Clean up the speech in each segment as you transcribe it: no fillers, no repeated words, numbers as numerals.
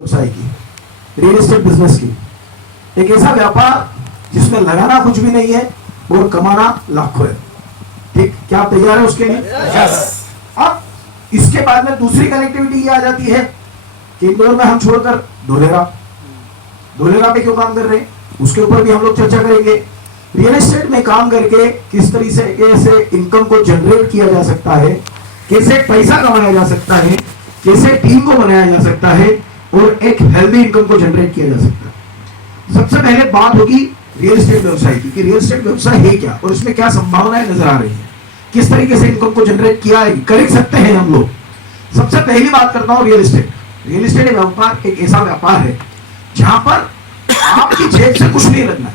व्यवसाय की, real estate business की, एक ऐसा व्यापार जिसमें लगाना कुछ भी नहीं है और कमाना लाखों है। ठीक, क्या आप तैयार है उसके लिए? अब इसके बाद में दूसरी कनेक्टिविटी ये आ जाती है कि इंदौर में हम छोड़कर धोलेरा पे क्यों काम कर रहे हैं, उसके ऊपर भी हम लोग चर्चा करेंगे। रियल एस्टेट में काम करके किस तरीके से इनकम को जनरेट किया जा सकता है, कैसे पैसा कमाया जा सकता है, कैसे टीम को बनाया जा सकता है और एक हेल्दी इनकम को जनरेट किया जा सकता है। सबसे पहले बात होगी रियल एस्टेट व्यवसाय की कि रियल एस्टेट व्यवसाय है क्या और इसमें क्या संभावनाएं नजर आ रही है, किस तरीके से इनकम को जनरेट किया कर सकते हैं हम लोग। सबसे पहली बात करता हूं रियल एस्टेट। रियल एस्टेट व्यापार एक ऐसा व्यापार है जहां पर आपकी जेब से कुछ नहीं लगना है,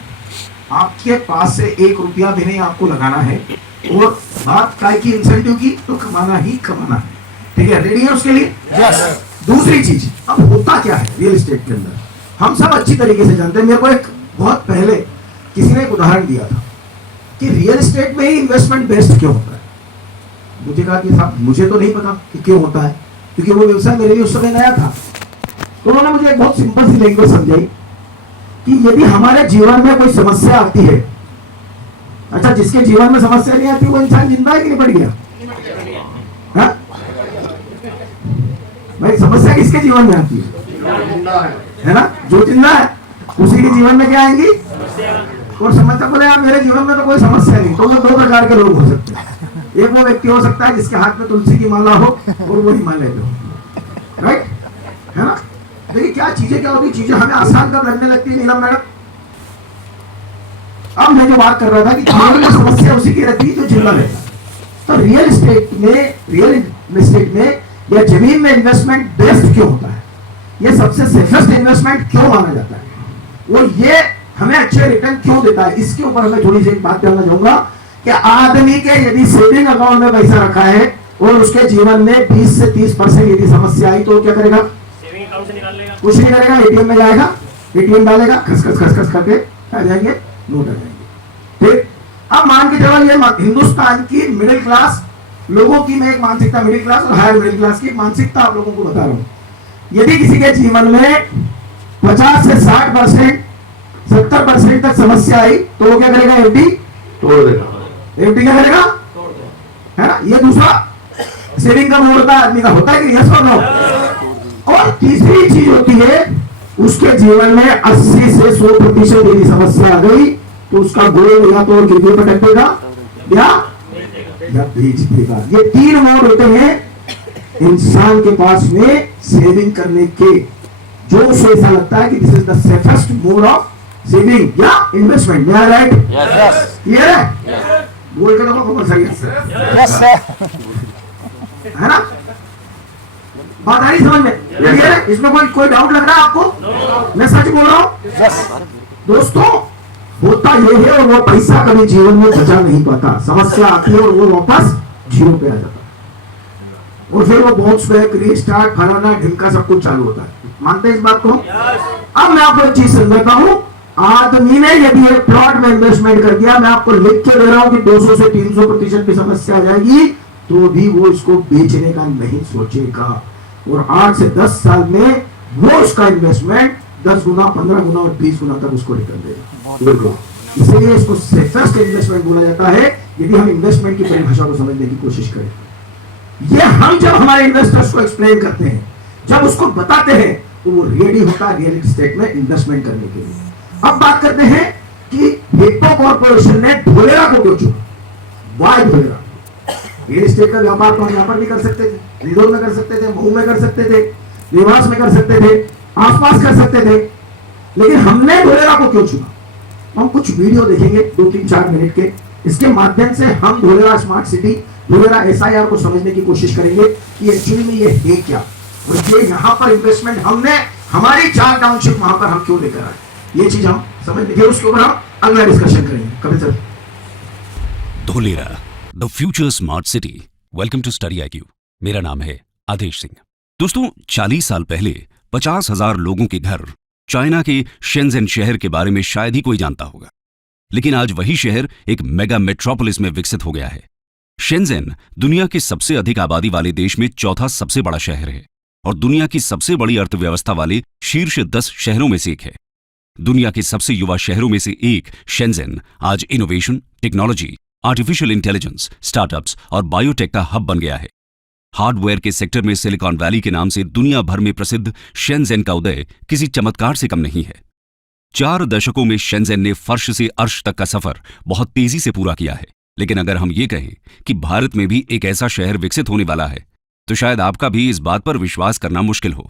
आपके पास से 1 रुपया भी नहीं आपको लगाना है और बात काय की इंसेंटिव की, तो कमाना ही कमाना है। ठीक है, रेडी है उसके लिए? दूसरी चीज, अब होता क्या है रियल एस्टेट के अंदर, हम सब अच्छी तरीके से जानते हैं। मेरे को एक बहुत पहले किसी ने एक उदाहरण दिया था कि रियल एस्टेट में ही इन्वेस्टमेंट बेस्ट क्यों होता है। मुझे कहा कि साहब मुझे तो नहीं पता कि क्यों होता है, क्योंकि वो व्यवसाय मेरे लिए उस समय नया था। तो उन्होंने मुझे एक बहुत सिंपल सी लैंग्वेज समझाई कि यदि हमारे जीवन में कोई समस्या आती है, अच्छा जिसके जीवन में समस्या नहीं आती वो इंसान जिंदा है कि नहीं, पड़ गया? हाँ? भाई समस्या किसके जीवन में आती है ना? जो जिंदा है उसी के जीवन में क्या आएंगी? और समस्या बोले यार मेरे जीवन में तो कोई समस्या नहीं, तो वो 2 प्रकार के लोग हो सकते हैं। एक वो व्यक्ति हो सकता है जिसके हाथ में तुलसी की माला हो और वो हिमालय पे हो, राइट है ना? देखिए क्या चीजें क्या होती, चीजें हमें आसान कब लगने लगती है नीलम मैडम। अब मैं जो बात कर रहा था कि जीवन में समस्या उसी की रहती है जो जिंदा रहता है। तो रियल एस्टेट में या जमीन में इन्वेस्टमेंट बेस्ट क्यों होता है, ये सबसे सेफेस्ट इन्वेस्टमेंट क्यों माना जाता है, वो ये हमें अच्छे रिटर्न क्यों देता है, इसके ऊपर मैं थोड़ी सी एक बात करना चाहूंगा कि आदमी के यदि सेविंग अकाउंट में पैसा रखा है और उसके जीवन में 20 से 30% यदि समस्या आई तो क्या करेगा? सेविंग अकाउंट से निकाल लेगा, कुछ नहीं करेगा, एटीएम में जाएगा, एटीएम डालेगा, खस खस करके आ जाएंगे, नोट आ जाएंगे। ठीक, अब मान के चलो ये हिंदुस्तान की मिडिल क्लास लोगों की मैं एक मानसिकता, मिडिल क्लास और हायर मिडिल क्लास की मानसिकता आप लोगों को बता रहा हूं। यदि किसी के जीवन में 50 से 60%, 70% तक समस्या आई तो वो क्या करेगा? एफडी तोड़ देगा। एफडी क्या करेगा? है ना? ये दूसरा सेविंग का मोड़ आदमी का होता है कि यस और नो। और तीसरी चीज होती है उसके जीवन में 80 से 100% यदि समस्या आ गई तो उसका गोल या तो गिरवी पटक देगा या बेच देगा। ये 3 मोड होते हैं इंसान के पास में सेविंग करने के, जो उसे ऐसा लगता है कि this is the safest mode of saving या इन्वेस्टमेंट। मे आई राइट? क्लियर है? बोल के देखो कंपलसरी है ना? बात आ रही समझ में? क्लियर है? इसमें कोई डाउट लग रहा है आपको? मैं सच बोल रहा हूं दोस्तों। होता ये है और वो पैसा कभी जीवन में बचा नहीं पाता, समस्या आती है और वो वापस जीरो पे आ जाता है और फिर वो बाउंस बैक, रीस्टार्ट, फलाना ढिमका सब कुछ चालू होता है। मानते हैं इस बात को? अब मैं आपको एक चीज समझाता हूं, आदमी ने यदि एक प्लॉट में इन्वेस्टमेंट कर दिया, मैं आपको लिख के दे रहा हूं कि 200 से 300% की समस्या आ जाएगी तो भी वो इसको बेचने का नहीं सोचेगा और 8 से 10 साल में वो उसका इन्वेस्टमेंट 10 गुना, 15 गुना और 20 गुना तक उसको रिटर्न देगा। इसलिए इसको सेफेस्ट इन्वेस्टमेंट बोला जाता है यदि हम इन्वेस्टमेंट की परिभाषा को समझने की कोशिश करें। ये हम जब हमारे इन्वेस्टर्स को एक्सप्लेन करते हैं, जब उसको बताते हैं तो वो रेडी होता है रियल एस्टेट में इन्वेस्टमेंट करने के लिए। अब बात करते हैं कि हेक्टो कॉर्पोरेशन ने धोलेरा को क्यों चुना? वाई धोलेरा? रियल एस्टेट का व्यापार तो हम यहाँ पर भी कर सकते थे, इंदौर में कर सकते थे, मऊ में कर सकते थे, देवास में कर सकते थे, आसपास कर सकते थे, लेकिन हमने धोलेरा को क्यों चुना? हम कुछ वीडियो देखेंगे 2-3-4 मिनट के, इसके माध्यम से हम Dholera smart city, Dholera SIR को समझने की कोशिश करेंगे कि एक्चुअली में ये है क्या और ये यहाँ पर इन्वेस्टमेंट हमने हमारी 4 टाउनशिप वहां पर हम क्यों लेकर आए, ये चीज हम समझ लेंगे। उसके ऊपर हम अगला डिस्कशन करेंगे। Kapil sir. Dholera, the future smart city. Welcome to study IQ। मेरा नाम है आदेश सिंह। दोस्तों 40 साल पहले 50,000 लोगों के घर चाइना के शेंजन शहर के बारे में शायद ही कोई जानता होगा, लेकिन आज वही शहर एक मेगा मेट्रोपोलिस में विकसित हो गया है। शेंजन दुनिया के सबसे अधिक आबादी वाले देश में 4था सबसे बड़ा शहर है। और दुनिया की सबसे बड़ी अर्थव्यवस्था वाले शीर्ष 10 शहरों में से एक है। दुनिया के सबसे युवा शहरों में से एक शेंज़ेन आज innovation, technology, artificial intelligence, startups और बायोटेक का हब बन गया है। हार्डवेयर के सेक्टर में सिलिकॉन वैली के नाम से दुनिया भर में प्रसिद्ध शेंज़ेन का उदय किसी चमत्कार से कम नहीं है। 4 दशकों में शेंज़ेन ने फर्श से अर्श तक का सफर बहुत तेजी से पूरा किया है। लेकिन अगर हम ये कहें कि भारत में भी एक ऐसा शहर विकसित होने वाला है, तो शायद आपका भी इस बात पर विश्वास करना मुश्किल हो।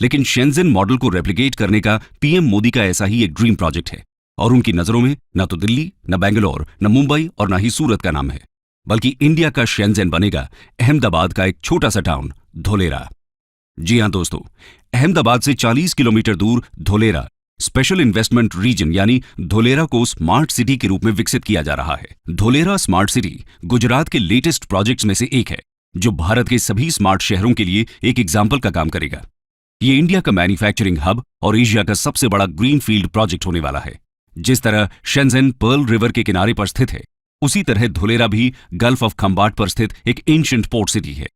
लेकिन शेंज़ेन मॉडल को रेप्लिकेट करने का पीएम मोदी का ऐसा ही एक ड्रीम प्रोजेक्ट है, और उनकी नजरों में न तो दिल्ली, न बेंगलोर, न मुंबई और न ही सूरत का नाम है, बल्कि इंडिया का शेंज़ेन बनेगा अहमदाबाद का एक छोटा सा टाउन धोलेरा। जी हां दोस्तों, अहमदाबाद से 40 किलोमीटर दूर धोलेरा स्पेशल इन्वेस्टमेंट रीजन यानी धोलेरा को स्मार्ट सिटी के रूप में विकसित किया जा रहा है। धोलेरा स्मार्ट सिटी गुजरात के लेटेस्ट प्रोजेक्ट्स में से एक है, जो भारत के सभी स्मार्ट शहरों के लिए एक एग्जाम्पल का काम करेगा। ये इंडिया का मैन्युफैक्चरिंग हब और एशिया का सबसे बड़ा ग्रीनफील्ड प्रोजेक्ट होने वाला है। जिस तरह शेंज़ेन पर्ल रिवर के किनारे पर स्थित है, उसी तरह धोलेरा भी गल्फ ऑफ खंबाट पर स्थित एक एंशिएंट पोर्ट सिटी है।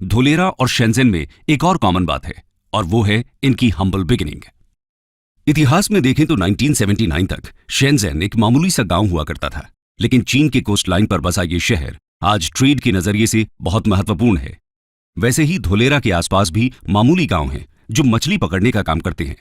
धोलेरा और शेंज़ेन में एक और कॉमन बात है, और वो है इनकी हम्बल बिगिनिंग। इतिहास में देखें तो 1979 तक शेंज़ेन एक मामूली सा गांव हुआ करता था, लेकिन चीन के कोस्ट लाइन पर बसा ये शहर आज ट्रेड के नजरिए से बहुत महत्वपूर्ण है। वैसे ही धोलेरा के आसपास भी मामूली गांव हैं जो मछली पकड़ने का काम करते हैं।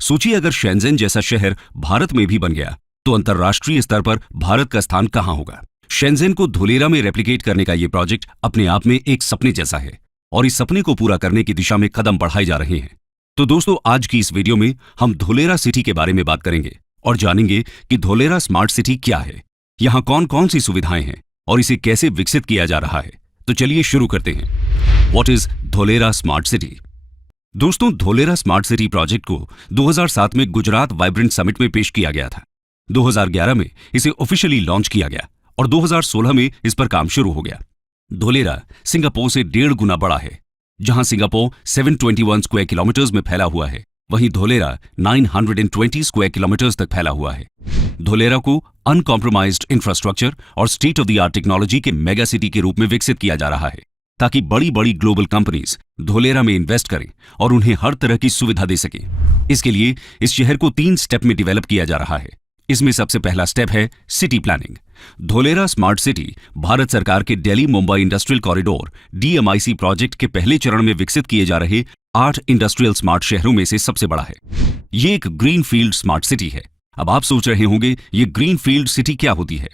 सोचिए, अगर शेंज़ेन जैसा शहर भारत में भी बन गया तो अंतर्राष्ट्रीय स्तर पर भारत का स्थान कहां होगा। शेंज़ेन को धोलेरा में रेप्लिकेट करने का यह प्रोजेक्ट अपने आप में एक सपने जैसा है, और इस सपने को पूरा करने की दिशा में कदम बढ़ाए जा रहे हैं। तो दोस्तों, आज की इस वीडियो में हम धोलेरा सिटी के बारे में बात करेंगे और जानेंगे कि धोलेरा स्मार्ट सिटी क्या है, यहां कौन कौन सी सुविधाएं हैं और इसे कैसे विकसित किया जा रहा है। तो चलिए शुरू करते हैं। What is Dholera smart city? दोस्तों, धोलेरा स्मार्ट सिटी प्रोजेक्ट को 2007 में गुजरात वाइब्रेंट समिट में पेश किया गया था। 2011 में इसे ऑफिशियली लॉन्च किया गया और 2016 में इस पर काम शुरू हो गया। धोलेरा सिंगापुर से 1.5 गुना बड़ा है। जहां सिंगापुर 721 स्क्वायर किलोमीटर्स में फैला हुआ है, वहीं धोलेरा 920 स्क्वायर किलोमीटर्स तक फैला हुआ है। धोलेरा को अनकॉम्प्रोमाइज्ड इंफ्रास्ट्रक्चर और state of the art technology के मेगा सिटी के रूप में विकसित किया जा रहा है, ताकि बड़ी बड़ी ग्लोबल कंपनीज धोलेरा में इन्वेस्ट करें और उन्हें हर तरह की सुविधा दे सकें। इसके लिए इस शहर को 3 स्टेप में डेवलप किया जा रहा है। इसमें सबसे पहला स्टेप है city planning. Dholera smart city Bharat सरकार के Delhi Mumbai industrial corridor DMIC project के पहले चरण में विकसित किए जा रहे 8 इंडस्ट्रियल स्मार्ट शहरों में से सबसे बड़ा है। ये एक ग्रीन फील्ड स्मार्ट सिटी है। अब आप सोच रहे होंगे, ये ग्रीन फील्ड सिटी क्या होती है?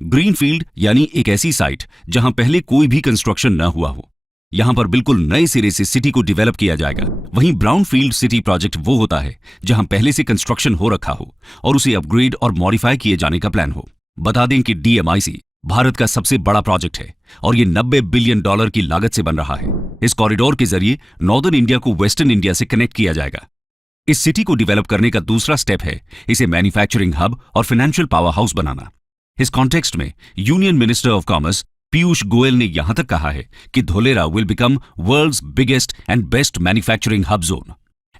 ग्रीन फील्ड यानी एक ऐसी साइट जहां पहले कोई भी कंस्ट्रक्शन न हुआ हो। यहां पर बिल्कुल नए सिरे से सिटी को डेवलप किया जाएगा। वहीं ब्राउन फील्ड सिटी प्रोजेक्ट वो होता है जहां पहले से कंस्ट्रक्शन हो रखा हो और उसे अपग्रेड और मॉडिफाई किए जाने का प्लान हो। बता दें कि DMIC भारत का सबसे बड़ा प्रोजेक्ट है और ये $90 बिलियन की लागत से बन रहा है। इस कॉरिडोर के जरिए नॉर्दर्न इंडिया को वेस्टर्न इंडिया से कनेक्ट किया जाएगा। इस सिटी को डेवलप करने का दूसरा स्टेप है इसे मैन्युफैक्चरिंग हब और फाइनेंशियल पावर हाउस बनाना। इस कॉन्टेक्स्ट में union minister of commerce Piyush Goyal ने यहां तक कहा है कि Dholera will become world's biggest and best manufacturing hub zone.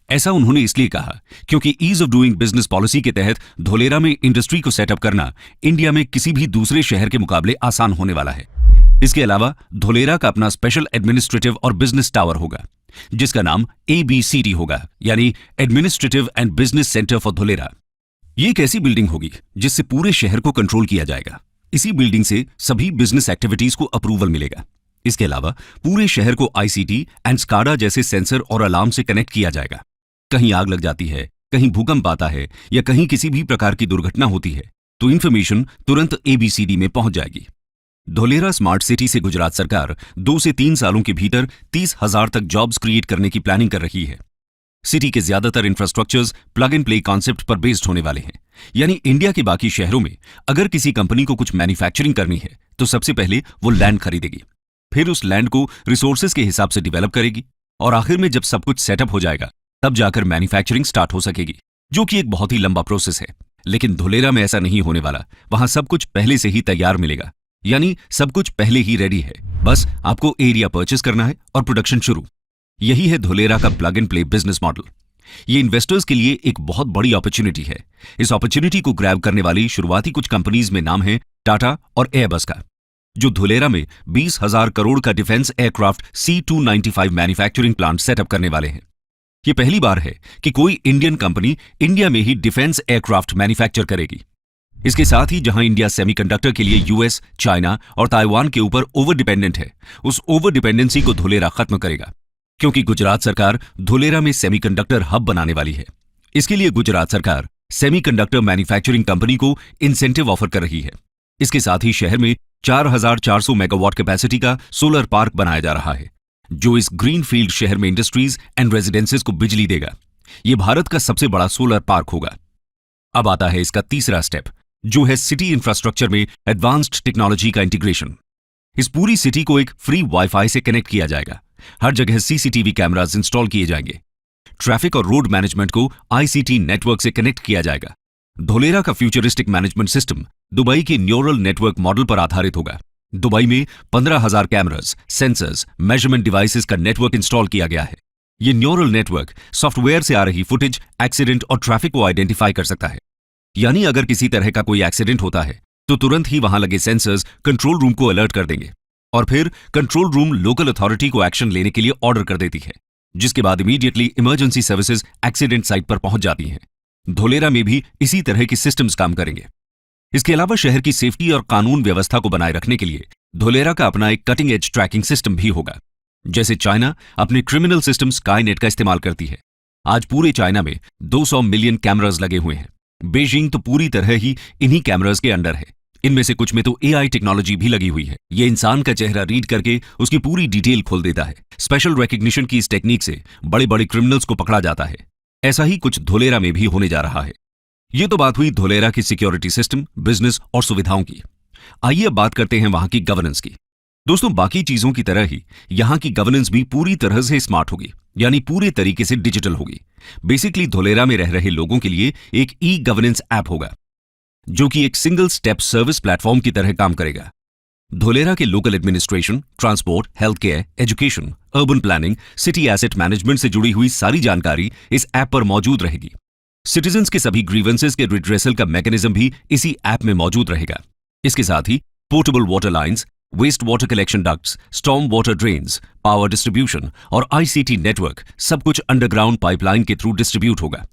ऐसा उन्होंने इसलिए कहा क्योंकि ease of doing business policy के तहत धोलेरा में इंडस्ट्री को सेटअप करना इंडिया में किसी भी दूसरे शहर के मुकाबले आसान होने वाला है। इसके अलावा धोलेरा का अपना स्पेशल एडमिनिस्ट्रेटिव और बिजनेस टावर होगा, जिसका नाम ABCD होगा, यानी administrative and business centre for Dholera. ये एक ऐसी बिल्डिंग होगी जिससे पूरे शहर को कंट्रोल किया जाएगा। इसी बिल्डिंग से सभी बिजनेस एक्टिविटीज को अप्रूवल मिलेगा। इसके अलावा पूरे शहर को ICT एंड SCADA जैसे सेंसर और अलार्म से कनेक्ट किया जाएगा। कहीं आग लग जाती है, कहीं भूकंप आता है या कहीं किसी भी प्रकार की दुर्घटना होती है तो इंफॉर्मेशन तुरंत ABCD में पहुंच जाएगी। धोलेरा स्मार्ट सिटी से गुजरात सरकार 2 से 3 सालों के भीतर 30,000 तक जॉब्स क्रिएट करने की प्लानिंग कर रही है। सिटी के ज्यादातर infrastructures plug and play concept पर बेस्ड होने वाले हैं, यानी इंडिया के बाकी शहरों में अगर किसी कंपनी को कुछ मैन्युफैक्चरिंग करनी है तो सबसे पहले वो लैंड खरीदेगी, फिर उस लैंड को रिसोर्सेज के हिसाब से डेवलप करेगी और आखिर में जब सब कुछ सेटअप हो जाएगा तब जाकर मैन्युफैक्चरिंग स्टार्ट हो सकेगी, जो कि एक बहुत ही लंबा प्रोसेस है। लेकिन धोलेरा में ऐसा नहीं होने वाला। वहां सब कुछ पहले से ही तैयार मिलेगा, यानी सब कुछ पहले ही रेडी है, बस आपको एरिया परचेस करना है और प्रोडक्शन शुरू। यही है धोलेरा का plug and play business model. ये इन्वेस्टर्स के लिए एक बहुत बड़ी अपॉर्चुनिटी है। इस अपॉर्चुनिटी को ग्रैब करने वाली शुरुआती कुछ कंपनीज में नाम है टाटा और एयरबस का। जो धुलेरा में 20,000 करोड़ का defence aircraft C-295 manufacturing plant setup करने वाले हैं। ये पहली बार है कि कोई इंडियन कंपनी इंडिया में ही डिफेंस एयरक्राफ्ट मैन्युफैक्चर करेगी। इसके साथ ही जहां इंडिया सेमीकंडक्टर के लिए यूएस, चाइना और ताइवान के ऊपर ओवर डिपेंडेंट है, उस ओवर डिपेंडेंसी को धुलेरा खत्म करेगा, क्योंकि गुजरात सरकार धुलेरा में सेमीकंडक्टर हब बनाने वाली है। इसके लिए गुजरात सरकार सेमीकंडक्टर मैन्युफैक्चरिंग कंपनी को इंसेंटिव ऑफर कर रही है। इसके साथ ही शहर में 4,400 मेगावाट कैपेसिटी का सोलर पार्क बनाया जा रहा है, जो इस ग्रीनफील्ड शहर में इंडस्ट्रीज एंड रेजिडेंसेस को बिजली देगा। यह भारत का सबसे बड़ा सोलर पार्क होगा। अब आता है इसका तीसरा स्टेप, जो है सिटी इंफ्रास्ट्रक्चर में एडवांस्ड टेक्नोलॉजी का इंटीग्रेशन। इस पूरी सिटी को एक फ्री वाईफाई से कनेक्ट किया जाएगा। हर जगह सीसीटीवी कैमरास इंस्टॉल किए जाएंगे। ट्रैफिक और रोड मैनेजमेंट को आईसीटी नेटवर्क से कनेक्ट किया जाएगा। धुलेरा का फ्यूचरिस्टिक मैनेजमेंट सिस्टम दुबई के न्यूरल नेटवर्क मॉडल पर आधारित होगा। दुबई में 15,000 कैमरास, सेंसर्स, मेजरमेंट डिवाइसेस का नेटवर्क इंस्टॉल किया गया है। ये न्यूरल नेटवर्क सॉफ्टवेयर से आ रही फुटेज, एक्सीडेंट और ट्रैफिक को आइडेंटिफाई कर सकता है। यानी अगर किसी तरह का कोई एक्सीडेंट होता है तो तुरंत ही वहां लगे सेंसर्स कंट्रोल रूम को अलर्ट कर देंगे और फिर कंट्रोल रूम लोकल अथॉरिटी को एक्शन लेने के लिए ऑर्डर कर देती है, जिसके बाद immediately emergency services accident site पर पहुंच जाती हैं। धुलेरा में भी इसी तरह की सिस्टम्स काम करेंगे। इसके अलावा शहर की सेफ्टी और कानून व्यवस्था को बनाए रखने के लिए धुलेरा का अपना एक कटिंग एज ट्रैकिंग सिस्टम भी होगा। जैसे चाइना अपने क्रिमिनल सिस्टम स्काईनेट का इस्तेमाल करती है। आज पूरे चाइना में 200 मिलियन कैमरास लगे हुए हैं। बीजिंग तो पूरी तरह ही इन्हीं कैमरास के अंडर है। इनमें से कुछ में तो एआई टेक्नोलॉजी भी लगी हुई है। ये इंसान का चेहरा रीड करके उसकी पूरी डिटेल खोल देता है। स्पेशल रिकग्निशन की इस टेक्निक से बड़े बड़े क्रिमिनल्स को पकड़ा जाता है। ऐसा ही कुछ धुलेरा में भी होने जा रहा है। ये तो बात हुई धुलेरा की सिक्योरिटी सिस्टम, बिजनेस और सुविधाओं की। आइए अब बात करते हैं वहां की गवर्नेंस की। दोस्तों, बाकी चीजों की तरह ही यहां की गवर्नेंस भी पूरी तरह से स्मार्ट होगी, यानी पूरे तरीके से डिजिटल होगी। बेसिकली धुलेरा में रह रहे लोगों के लिए एक ई गवर्नेंस ऐप होगा, जो कि एक सिंगल स्टेप सर्विस प्लेटफॉर्म की तरह काम करेगा। धुलेरा के local administration, transport, health care, education, urban planning, city asset management से जुड़ी हुई सारी जानकारी इस ऐप पर मौजूद रहेगी। सिटीजन्स के सभी ग्रीवेंसेस के रिड्रेसल का मैकेनिज्म भी इसी ऐप में मौजूद रहेगा। इसके साथ ही portable water lines, waste water collection ducts, storm water drains, power distribution और आईसीटी नेटवर्क सब कुछ अंडरग्राउंड पाइपलाइन के थ्रू डिस्ट्रीब्यूट होगा।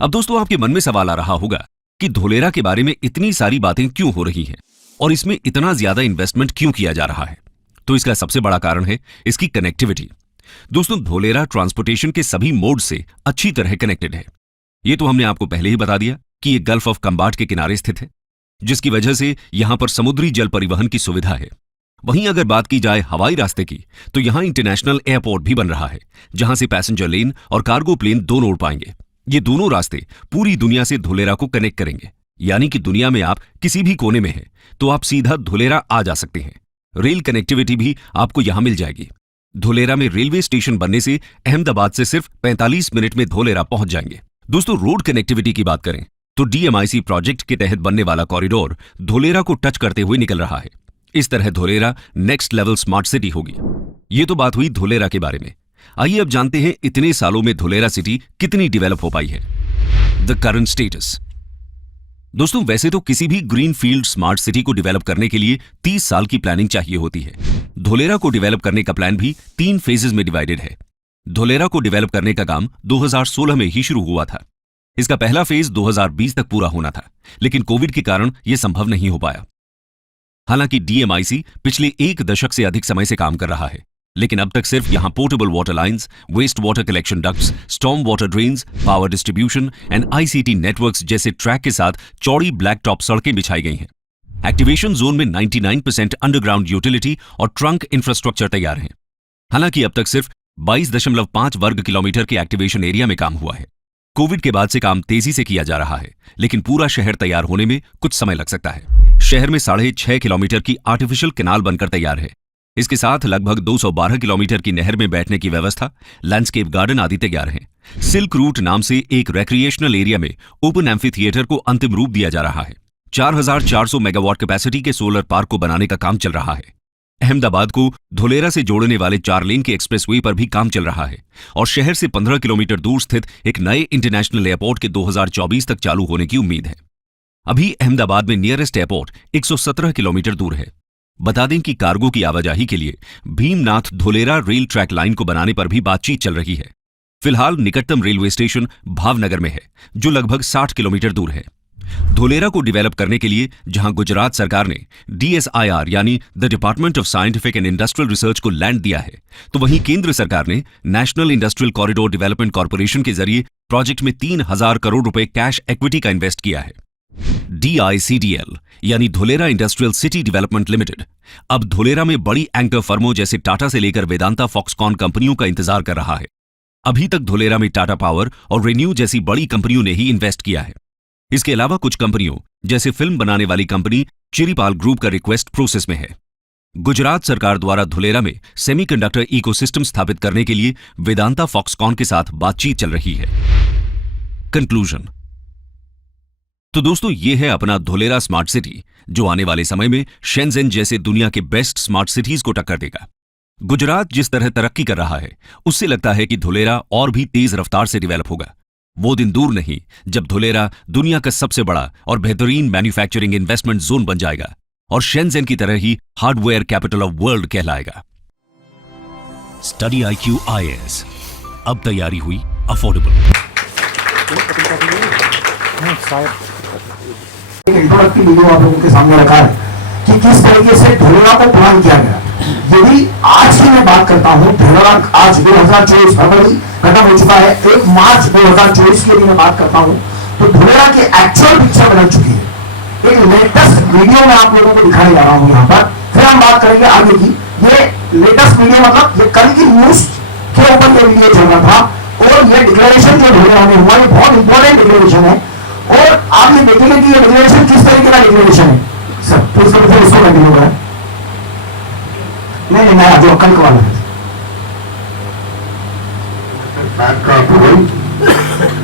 अब दोस्तों, आपके मन में सवाल आ रहा होगा कि धुलेरा के बारे में इतनी सारी बातें क्यों हो रही हैं और इसमें इतना ज्यादा इन्वेस्टमेंट क्यों किया जा रहा है। तो इसका सबसे बड़ा कारण है इसकी कनेक्टिविटी। दोस्तों, धुलेरा ट्रांसपोर्टेशन के सभी मोड से अच्छी तरह कनेक्टेड है। ये तो हमने आपको पहले ही बता दिया कि ये गल्फ ऑफ कंबाट के किनारे स्थित है, जिसकी वजह से यहां पर समुद्री जल परिवहन की सुविधा है। वहीं अगर बात की जाए हवाई रास्ते की, तो यहां इंटरनेशनल एयरपोर्ट भी बन रहा है, जहां से पैसेंजर लेन और कार्गो प्लेन दोनों उड़ पाएंगे। ये दोनों रास्ते पूरी दुनिया से धुलेरा को कनेक्ट करेंगे, यानी कि दुनिया में आप किसी भी कोने में हैं तो आप सीधा धुलेरा आ जा सकते हैं। रेल कनेक्टिविटी भी आपको यहां मिल जाएगी। धुलेरा में रेलवे स्टेशन बनने से अहमदाबाद से सिर्फ 45 मिनट में धुलेरा पहुंच जाएंगे। दोस्तों, रोड कनेक्टिविटी की बात करें तो डीएमआईसी प्रोजेक्ट के तहत बनने वाला कॉरिडोर धुलेरा को टच करते हुए निकल रहा है। इस तरह Dholera next level smart city होगी। ये तो बात हुई धुलेरा के बारे में। आइए अब जानते हैं इतने सालों में धुलेरा सिटी कितनी डेवलप हो पाई है। The current status. दोस्तों, वैसे तो किसी भी ग्रीन फील्ड स्मार्ट सिटी को डेवलप करने के लिए 30 साल की प्लानिंग चाहिए होती है। धुलेरा को डेवलप करने का प्लान भी 3 फेजेस में डिवाइडेड है। धुलेरा को डेवलप करने का काम 2016 में ही शुरू हुआ था। इसका पहला फेज 2020 तक पूरा होना था, लेकिन कोविड के कारण यह संभव नहीं हो पाया। हालांकि डीएमआईसी पिछले 1 दशक से अधिक समय से काम कर रहा है, लेकिन अब तक सिर्फ यहां portable water lines, waste water collection ducts, storm water drains, power distribution and ICT networks जैसे ट्रैक के साथ चौड़ी ब्लैक टॉप सड़कें बिछाई गई हैं। एक्टिवेशन जोन में 99% अंडरग्राउंड यूटिलिटी और ट्रंक इंफ्रास्ट्रक्चर तैयार है। हालांकि अब तक सिर्फ 22.5 वर्ग किलोमीटर के एक्टिवेशन एरिया में काम हुआ है। कोविड के बाद से काम तेजी से किया जा रहा है, लेकिन पूरा शहर तैयार होने में कुछ समय लग सकता है। शहर में 6.5 किलोमीटर की आर्टिफिशियल कैनाल बनकर तैयार है। इसके साथ लगभग 212 किलोमीटर की नहर में बैठने की व्यवस्था, लैंडस्केप गार्डन आदि तैयार हैं। सिल्क रूट नाम से एक रिक्रिएशनल एरिया में ओपन एम्फी थिएटर को अंतिम रूप दिया जा रहा है। 4,400 मेगावाट कैपेसिटी के सोलर पार्क को बनाने का काम चल रहा है। अहमदाबाद को धुलेरा से जोड़ने वाले 4 लेन के एक्सप्रेसवे पर भी काम चल रहा है और शहर से 15 किलोमीटर दूर स्थित एक नए इंटरनेशनल एयरपोर्ट के 2024 तक चालू होने की उम्मीद है। अभी अहमदाबाद में नियरेस्ट एयरपोर्ट 117 किलोमीटर दूर है। बता दें कि कार्गो की आवाजाही के लिए Bhimnath Dholera rail track line को बनाने पर भी बातचीत चल रही है। फिलहाल निकटतम रेलवे स्टेशन भावनगर में है, जो लगभग 60 किलोमीटर दूर है। धोलेरा को डेवलप करने के लिए जहां गुजरात सरकार ने DSIR यानी the department of scientific and industrial research को लैंड दिया है, तो वहीं केंद्र सरकार ने national industrial corridor development corporation के जरिए प्रोजेक्ट में 3,000 करोड़ रुपए कैश इक्विटी का इन्वेस्ट किया है। DICDL यानी Dholera industrial city development limited अब धोलेरा में बड़ी एंकर फर्मों जैसे टाटा से लेकर वेदांता फॉक्सकॉन कंपनियों का इंतजार कर रहा है। अभी तक धोलेरा में टाटा पावर और रेन्यू जैसी बड़ी कंपनियों ने ही इन्वेस्ट किया है। इसके अलावा कुछ कंपनियों जैसे फिल्म बनाने वाली कंपनी चिरीपाल ग्रुप का रिक्वेस्ट प्रोसेस में है। गुजरात सरकार द्वारा धोलेरा में सेमीकंडक्टर इकोसिस्टम स्थापित करने के लिए वेदांता फॉक्सकॉन के साथ बातचीत चल रही है। कंक्लूजन। तो दोस्तों, ये है अपना धोलेरा स्मार्ट सिटी, जो आने वाले समय में शेंजेन जैसे दुनिया के बेस्ट स्मार्ट सिटीज को टक्कर देगा। गुजरात जिस तरह तरक्की कर रहा है, उससे लगता है कि धोलेरा और भी तेज रफ्तार से डेवलप होगा। वो दिन दूर नहीं जब धोलेरा दुनिया का सबसे बड़ा और बेहतरीन मैन्युफैक्चरिंग इन्वेस्टमेंट जोन बन जाएगा और शेंजेन की तरह ही हार्डवेयर कैपिटल ऑफ वर्ल्ड कहलाएगा। स्टडी IQ IAS, अब तैयारी हुई अफोर्डेबल। इंट्रोडक्टिव वीडियो आप लोगों के सामने रखा है कि किस तरीके से धोलेरा को प्लान किया गया। यदि आज की मैं बात करता हूं, धोलेरा आज 2024 फरवरी खत्म हो चुका है, 1 मार्च 2024 की यदि मैं बात करता हूं, तो धोलेरा की एक्चुअल पिक्चर बदल चुकी है। एक लेटेस्ट वीडियो में आप लोगों को दिखाने जा रहा हूं यहां पर, फिर हम बात करेंगे आगे की। ये लेटेस्ट वीडियो मतलब ये कल की न्यूज के ऊपर ये वीडियो चल रहा था, और ये डिक्लेरेशन जो धोलेरा में हुआ ये बहुत इंपॉर्टेंट डिक्लेरेशन है, और आप ये देखेंगे कि ये डिक्लेरेशन किस तरीके का डिक्लेरेशन है। सर प्लीज इसको कंटिन्यू करें। नहीं मैं जो कल वाला है का अप्रूवल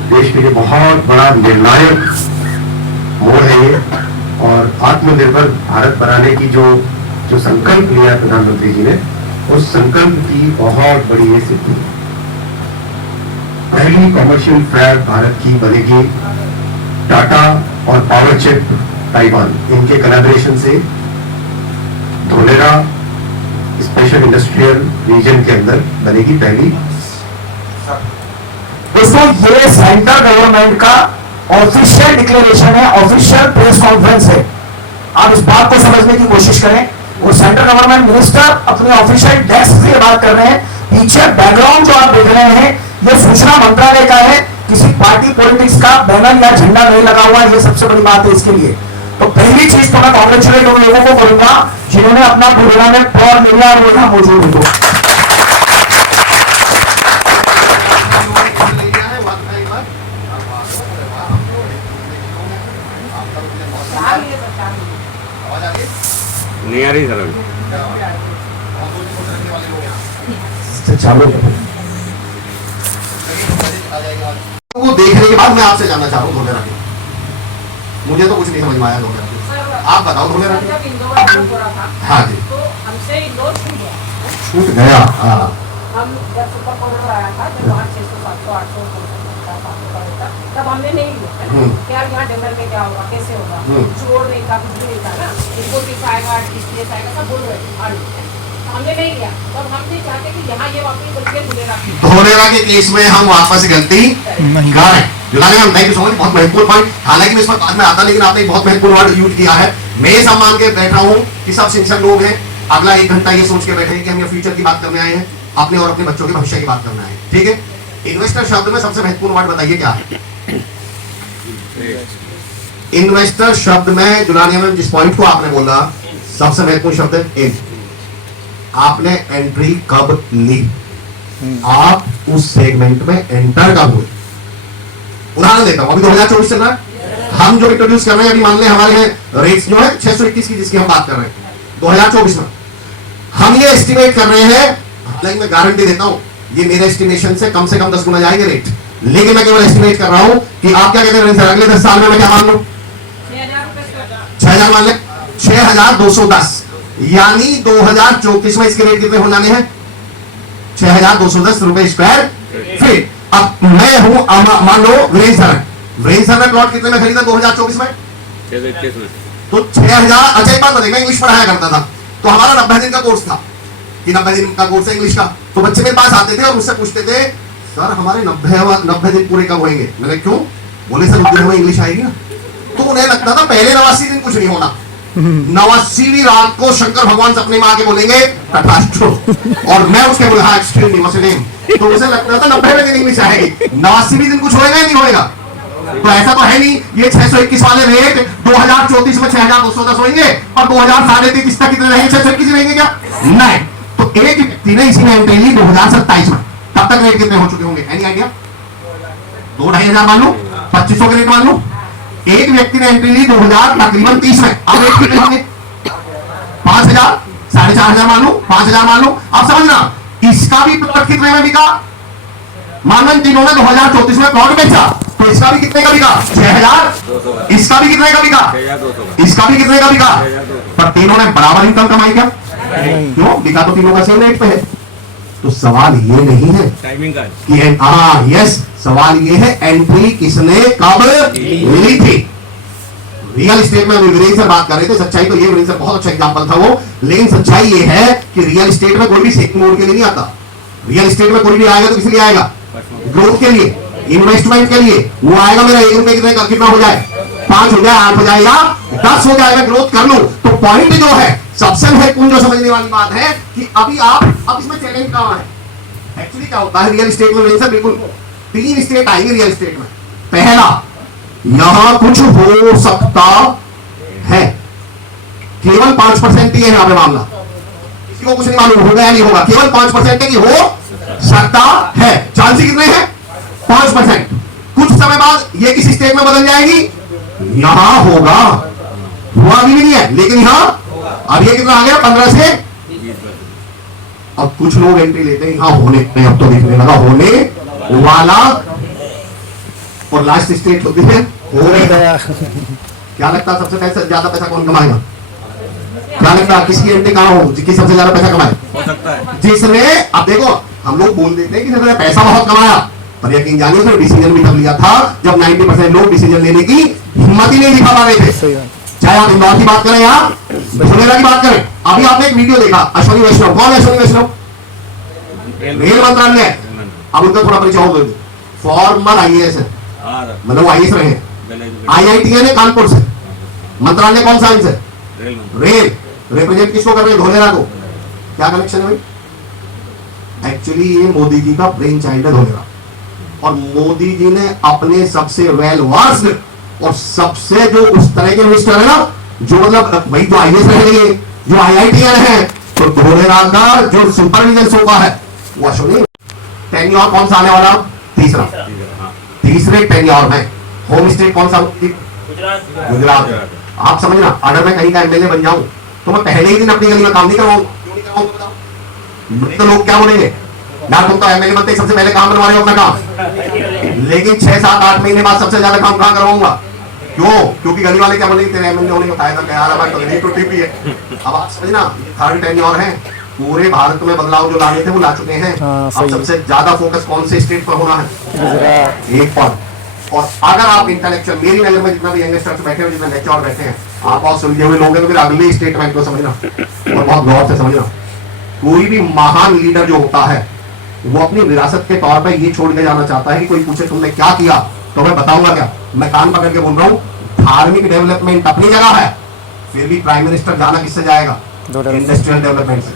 देश के लिए बहुत बड़ा निर्णायक मोड़ है ये, और आत्मनिर्भर भारत बनाने की जो संकल्प लिया प्रधानमंत्री जी ने, उस संकल्प की बहुत बड़ी ये सिद्धि। पहली कमर्शियल फ्लैग भारत की बनेगी टाटा और पावर चिप ताइवान, इनके कोलैबोरेशन से धोलेरा स्पेशल इंडस्ट्रियल रीजन के अंदर बनेगी पहली। दोस्तों, ये सेंट्रल गवर्नमेंट का ऑफिशियल डिक्लेरेशन है, ऑफिशियल प्रेस कॉन्फ्रेंस है। आप इस बात को समझने की कोशिश करें, और सेंट्रल गवर्नमेंट मिनिस्टर अपने ऑफिशियल डेस्क से बात कर रहे हैं। पीछे बैकग्राउंड जो आप देख रहे हैं, ये सूचना मंत्रालय का है, किसी पार्टी पॉलिटिक्स का बैनर या झंडा नहीं लगा हुआ। ये सबसे बड़ी बात है इसके लिए। तो पहली चीज तो मैं कॉन्ग्रेचुलेट उन लोगों को करूंगा जिन्होंने अपना धोलेरा में पौर लिया और वो यहां मौजूद हो। नहीं आ रही सर चालू वो देखने के बाद मैं आपसे जानना चाह रहा हूँ धोलेरा के, मुझे तो कुछ नहीं समझ में आया धोलेरा के, आप बताओ धोलेरा के। जब इंदौर हो रहा था, हाँ जी, तो हमसे इंदौर छूट गया। छूट गया। हाँ, हम जब सुपर कॉरिडोर आया था, जब वहाँ 600, 700, 800 था, तब हमने नहीं लिया कि यार यहाँ जंगल में क्या होगा, कैसे होगा, चोर नहीं था, कुछ भी नहीं था ना, इनको आएगा, टीसीएस आएगा, सब बोल रहे हमने नहीं लिया। तब हम नहीं चाहते कि यहाँ ये वापस बल्कि धोलेरा के केस में हम वापस गलती नहीं कर रहे। जुलानी हम थैंक यू सो मच, बहुत महत्वपूर्ण पॉइंट, हालांकि मैं इस पर बाद में आता, लेकिन आपने एक बहुत महत्वपूर्ण वर्ड यूज किया है। मैं सम्मान के बैठा हूँ कि सब सिंसियर लोग हैं, अगला 1 घंटा ये सोच के बैठे हैं कि हम ये फ्यूचर की बात करने आए हैं, अपने और अपने बच्चों के भविष्य की बात करना है। ठीक है, इन्वेस्टर शब्द में सबसे महत्वपूर्ण वर्ड बताइए क्या है? इन्वेस्टर शब्द में जुलानिया में जिस पॉइंट को आपने बोला, सबसे महत्वपूर्ण शब्द है इन। आपने एंट्री कब ली, आप उस सेगमेंट में एंटर कब हुए। उदाहरण देता हूं, अभी 2024 चल रहा है, हम जो इंट्रोड्यूस कर रहे हैं, अभी मान लें हमारे हैं रेट्स जो है 621 की, जिसकी हम बात कर रहे हैं 2024 में, हम ये एस्टिमेट कर रहे हैं, हालांकि मैं गारंटी देता हूं ये मेरे एस्टिमेशन से कम 10 गुना जाएंगे रेट, लेकिन मैं केवल एस्टिमेट कर रहा हूं कि आप क्या कहते हैं सर, अगले 10 साल में मैं क्या मान लूं, 6000 मान लें, 6210, यानी 2034 में इसके रेट कितने हो जाने हैं, 6210 रुपए स्क्वायर फीट। अब मैं हूं मान लो वीरेंद्र सर ने प्लॉट कितने में खरीदा 2024 में, तो 6000। अच्छा एक बात बताइए, मैं इंग्लिश पढ़ाया करता था, तो हमारा 90 दिन का कोर्स था कि 90 दिन का कोर्स है इंग्लिश का। तो बच्चे मेरे पास आते थे और मुझसे पूछते थे सर हमारे 90 दिन पूरे कब होंगे। मैंने क्यों? बोले सर उस दिन हमें इंग्लिश आएगी ना। तो उन्हें लगता था पहले 89 दिन कुछ नहीं होना, 89वीं रात को शंकर भगवान से अपनी माँ के बोलेंगे तथास्तु, और मैं उसके बोला हाँ एक्सक्यूज मी मसलेम। तो उसे लगता था 90वें दिन इंग्लिश आएगी, 89वीं दिन कुछ होएगा या नहीं होएगा। तो ऐसा तो है नहीं, ये 621 वाले रेट 2034 में 6210 होंगे और 2033 तक कितने रहेंगे? 621 रहेंगे क्या? नहीं। तो एक व्यक्ति ने इसी में एंट्री ली 2027 में, तब तक रेट कितने हो चुके होंगे? Any idea? 2-2,500 मान लो, 2500 के रेट मान लो। एक व्यक्ति ने एंट्री ली 2030 में, अब रेट कितने होंगे? 5,000, 4,500 मान लो, 5,000 मान लो। अब समझना इसका भी प्लॉट कितने में बिका? मान लो इन तीनों ने 2034 में प्लॉट बेचा, तो इसका भी कितने का बिका? 6,000। इसका भी कितने का बिका? इसका भी कितने का बिका? पर तीनों ने बराबर इनकम कमाई क्या? क्यों? बिका तो तीनों का सेम रेट पे है। तो सवाल ये नहीं है टाइमिंग का कि हाँ यस, सवाल ये है एंट्री किसने कब ली थी। रियल एस्टेट में वीरेंद्र सर बात कर रहे थे, सच्चाई तो ये, वीरेंद्र सर बहुत अच्छा एग्जांपल था वो, लेकिन सच्चाई ये है कि रियल एस्टेट में कोई भी सेकंड मोड के लिए नहीं आता। रियल एस्टेट में कोई भी आएगा तो किस लिए आएगा? ग्रोथ के लिए, इन्वेस्टमेंट के लिए। वो आएगा मेरा 1 रुपए कितने का कितना हो जाए? 5 हो जाए, 8 हो जाए या 10 हो जाएगा, ग्रोथ कर लूं। तो पॉइंट जो है सबसे महत्वपूर्ण जो समझने वाली बात है कि अभी आप, अब इसमें चैलेंज कहां है? एक्चुअली क्या होता है रियल एस्टेट में? सर बिल्कुल 3 स्टेट आएंगे रियल एस्टेट में। पहला, यहां कुछ हो सकता है, केवल 5% ही है यहां पे मामला, किसी को कुछ नहीं मालूम होगा या नहीं होगा, केवल 5% है कि हो सकता है। चांस कितने हैं? 5%। कुछ समय बाद ये किसी स्टेट में बदल जाएगी, यहां होगा, हुआ अभी भी नहीं है लेकिन यहां अब ये कितना आ गया? 15 से। अब कुछ लोग एंट्री लेते हैं यहां होने नहीं, अब तो दिखने लगा होने वाला, और लास्ट स्टेट होती है होने। क्या लगता है सबसे ज्यादा पैसा कौन कमाएगा? क्या लगता है किसकी एंट्री कहां हो, जिसकी सबसे ज्यादा पैसा कमाए? हो सकता है जिसने, अब देखो हम लोग बोल देते हैं कि जिसने पैसा बहुत कमाया, पर यकीन जानिए उसने डिसीजन भी तब लिया था जब 90% लोग डिसीजन लेने की हिम्मत ही नहीं दिखा पा रहे थे। चाहे आप इंदौर की बात करें या फुलेरा की बात करें। अभी आपने एक वीडियो देखा अश्विनी वैष्णव, कौन है अश्विनी वैष्णव? रेल मंत्रालय, अब उनका थोड़ा परिचय हो, फॉर्मर आईएएस है, मतलब आईएएस रहे हैं। आईआईटीएन है कानपुर से, मंत्रालय कौन सा है? रेल। रिप्रेजेंट किसको कर रहे हैं? धोलेरा को। क्या कनेक्शन है भाई? एक्चुअली ये मोदी जी का ब्रेन चाइल्ड है धोलेरा, और मोदी जी ने अपने सबसे वेल वर्स्ड और सबसे जो उस तरह के मिनिस्टर है ना, जो मतलब भाई जो आईएएस रहे, जो आईआईटीएन है, तो धोलेरा का जो सुपरविजन शोभा है वो अश्विनी। टेन्योर कौन सा आने वाला? तीसरा, तीसरे टेन्योर में होम स्टेट कौन सा? गुजरात। आप समझना, अगर मैं कहीं का एमएलए बन जाऊं तो मैं पहले ही दिन अपनी गली में काम नहीं करवाऊंगा, तो लोग क्या बोलेंगे? यार तुम तो एमएलए बनते सबसे पहले काम बनवा रहे हो अपना काम, लेकिन 6, 7, 8 महीने बाद सबसे ज्यादा काम कहां करवाऊंगा? क्यों? क्योंकि गली वाले क्या बोलेंगे? तेरे एमएलए होने का फायदा क्या है? तो नहीं टूटी भी है। अब आप समझना, थर्ड टेन्योर है, पूरे भारत में बदलाव जो लाने थे वो ला चुके हैं। अब सबसे ज्यादा फोकस कौन से स्टेट पर होना है? एक पर। और अगर आप इंटेलेक्चुअल, मेरी नजर में जितना भी यंगस्टर्स बैठे हो, जितने मैच्योर बैठे हैं, आप बहुत सुलझे हुए लोग हैं, तो फिर अगले स्टेटमेंट को समझना और बहुत गौर से समझना। कोई भी महान लीडर जो होता है वो अपनी विरासत के तौर पर ये छोड़ के जाना चाहता है कि कोई पूछे तुमने क्या किया तो मैं बताऊंगा क्या। मैं कान पकड़ के बोल रहा हूँ, धार्मिक डेवलपमेंट अपनी जगह है, फिर भी प्राइम मिनिस्टर जाना किससे जाएगा? इंडस्ट्रियल डेवलपमेंट से।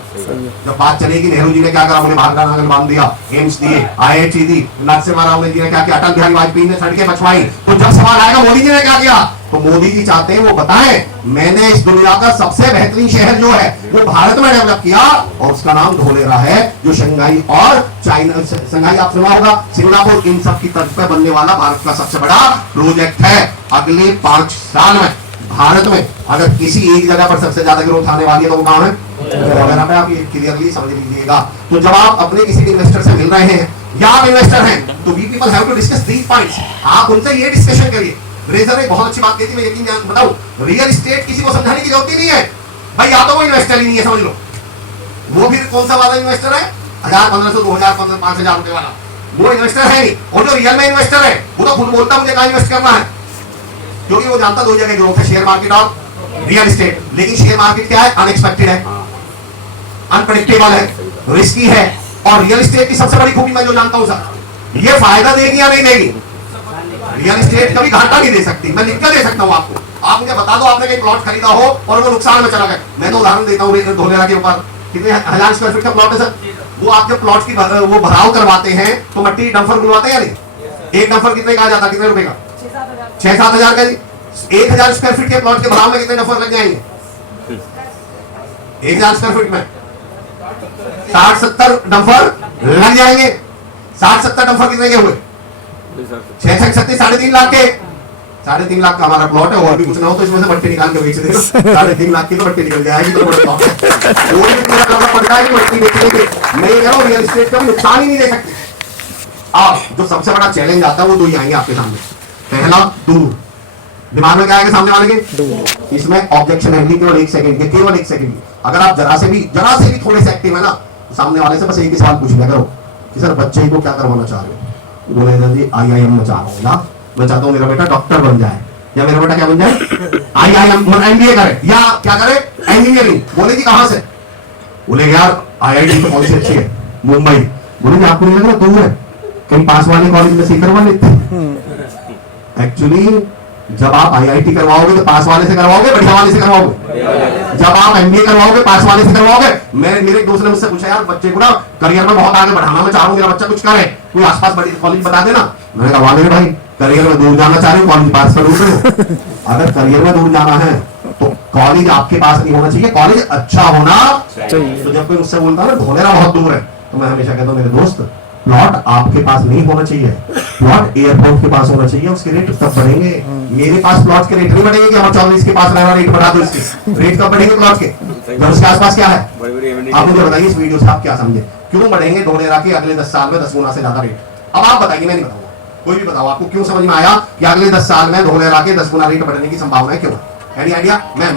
जब बात चलेगी नेहरू जी ने क्या करा, मुझे बाहर का नागल बांध दिया, एम्स दिए, आईआईटी दी, नरसिम्हा जी ने क्या किया, अटल बिहारी वाजपेयी ने सड़कें बचवाई, तो जब सवाल आएगा मोदी जी ने क्या किया, तो मोदी जी चाहते हैं वो बताएं मैंने इस दुनिया का सबसे बेहतरीन शहर जो है वो भारत में डेवलप किया, और उसका नाम धोलेरा है, जो शंघाई और चाइना, शंघाई आप सुना होगा, सिंगापुर, इन सब की तर्ज पर बनने वाला भारत का सबसे बड़ा प्रोजेक्ट है। अगले 5 साल में भारत में अगर किसी एक जगह पर सबसे ज्यादा ग्रोथ आने वाली है तो वो कहां है? धोलेरा पे। आप ये क्लियरली समझ लीजिएगा। तो जब आप अपने किसी इन्वेस्टर से मिल रहे हैं या आप इन्वेस्टर हैं, तो we people have to discuss these points. आप उनसे ये डिस्कशन करिए। रेजर ने बहुत अच्छी बात कही थी, मैं यकीन बताऊं, रियल एस्टेट किसी को समझाने की जरूरत ही नहीं है भाई, या तो वो इन्वेस्टर ही नहीं है, समझ लो। वो फिर कौन सा वाला इन्वेस्टर है? 1000, 1500, 2000, 5000 रुपए वाला, वो इन्वेस्टर है नहीं। और जो रियल में इन्वेस्टर है वो तो खुद बोलता मुझे कहां इन्वेस्ट करना है, क्योंकि वो जानता 2 जगह ग्रोथ है, शेयर मार्केट और रियल एस्टेट। लेकिन शेयर मार्केट क्या है? अनएक्सपेक्टेड है, अनप्रेडिक्टेबल है, रिस्की है, और रियल एस्टेट की सबसे बड़ी खूबी मैं जो जानता हूं सर, ये फायदा देगी या नहीं देगी? रियल एस्टेट कभी घाटा नहीं दे सकती। मैं लिख कर दे सकता हूं आपको, आप मुझे बता दो आपने कहीं प्लॉट खरीदा हो और वो नुकसान में चला गया। मैं तो उदाहरण देता हूँ धोलेरा के ऊपर, कितने 1000 स्क्वायर फीट का प्लॉट है सर, वो आप जब प्लॉट की वो भराव करवाते हैं तो मट्टी डंफर बुलवाते हैं या नहीं? एक डंफर कितने का आ जाता, कितने रुपए का? 6-7 हजार का जी। 1000 स्क्वायर फीट के प्लॉट के भराव में कितने डंफर लग जाएंगे? 1000 स्क्वायर फीट में 60-70 डंफर लग जाएंगे। 60-70 डंफर कितने के हुए? 6-36 3.5 लाख के। 3.5 लाख का हमारा प्लॉट है, और भी कुछ ना हो तो इसमें से मट्टी निकाल के बेच देगा। 3.5 लाख की तो मट्टी निकल जाएगी, तो बड़ा प्लॉट है। वो भी पूरा करना पड़ता है कि मट्टी बेचने के। मैं ये कह रहा हूँ रियल एस्टेट का नुकसान ही नहीं दे सकती। अब जो सबसे बड़ा चैलेंज आता है वो 2 ही आएंगे आपके सामने। पहला, दूर। दिमाग में क्या आएगा सामने वाले के? इसमें ऑब्जेक्शन हैंडलिंग केवल 1 सेकंड के, केवल 1 सेकंड की। अगर आप जरा से भी थोड़े से एक्टिव है ना, तो सामने वाले से बस एक ही सवाल पूछ लिया करो कि सर बच्चे को क्या करवाना चाह रहे हो? बोले जी IIM में चाह रहा हूँ ना, मैं चाहता हूँ मेरा बेटा डॉक्टर बन जाए, या मेरा बेटा क्या बन जाए? IIM MBA करे, या क्या करे? इंजीनियरिंग। बोले जी कहां से? बोले यार IIT तो कौन सी अच्छी है? मुंबई। बोले आपको नहीं लग रहा दूर है, कहीं पास वाले कॉलेज में सीख करवा लेते? एक्चुअली जब आप IIT करवाओगे तो पास वाले से करवाओगे, बढ़िया वाले से करवाओगे? जब आप MBA करवाओगे पास वाले से करवाओगे? मेरे एक दोस्त ने मुझसे पूछा, यार बच्चे को ना करियर में बहुत आगे बढ़ाना मैं चाह रहा हूँ, मेरा बच्चा कुछ करे, कोई आसपास बड़ी कॉलेज बता देना। मैंने कहा वाले भाई करियर में दूर जाना चाह रहे हो, कॉलेज पास करोगे? अगर करियर में दूर जाना है तो कॉलेज आपके पास नहीं होना चाहिए, कॉलेज अच्छा होना चाहिए। तो जब कोई मुझसे बोलता है ना धोलेरा बहुत दूर है, तो मैं हमेशा कहता हूँ मेरे दोस्त, प्लॉट आपके पास नहीं होना चाहिए, प्लॉट एयरपोर्ट के पास होना चाहिए, उसके रेट तब बढ़ेंगे। मेरे पास प्लॉट के रेट नहीं बढ़ेंगे कि हम 24 के पास रहना, रेट बढ़ा दो इसके। रेट कब बढ़ेंगे प्लॉट के? जब उसके आसपास क्या है? आप मुझे बताइए इस वीडियो से आप क्या समझे, क्यों बढ़ेंगे धोलेरा के अगले 10 साल में 10 गुना से ज्यादा रेट? अब आप बताइए, मैं नहीं बताऊंगा, कोई भी बताओ आपको क्यों समझ में आया कि अगले 10 साल में धोलेरा के 10 गुना रेट बढ़ने की संभावना है? क्यों? Any idea? मैं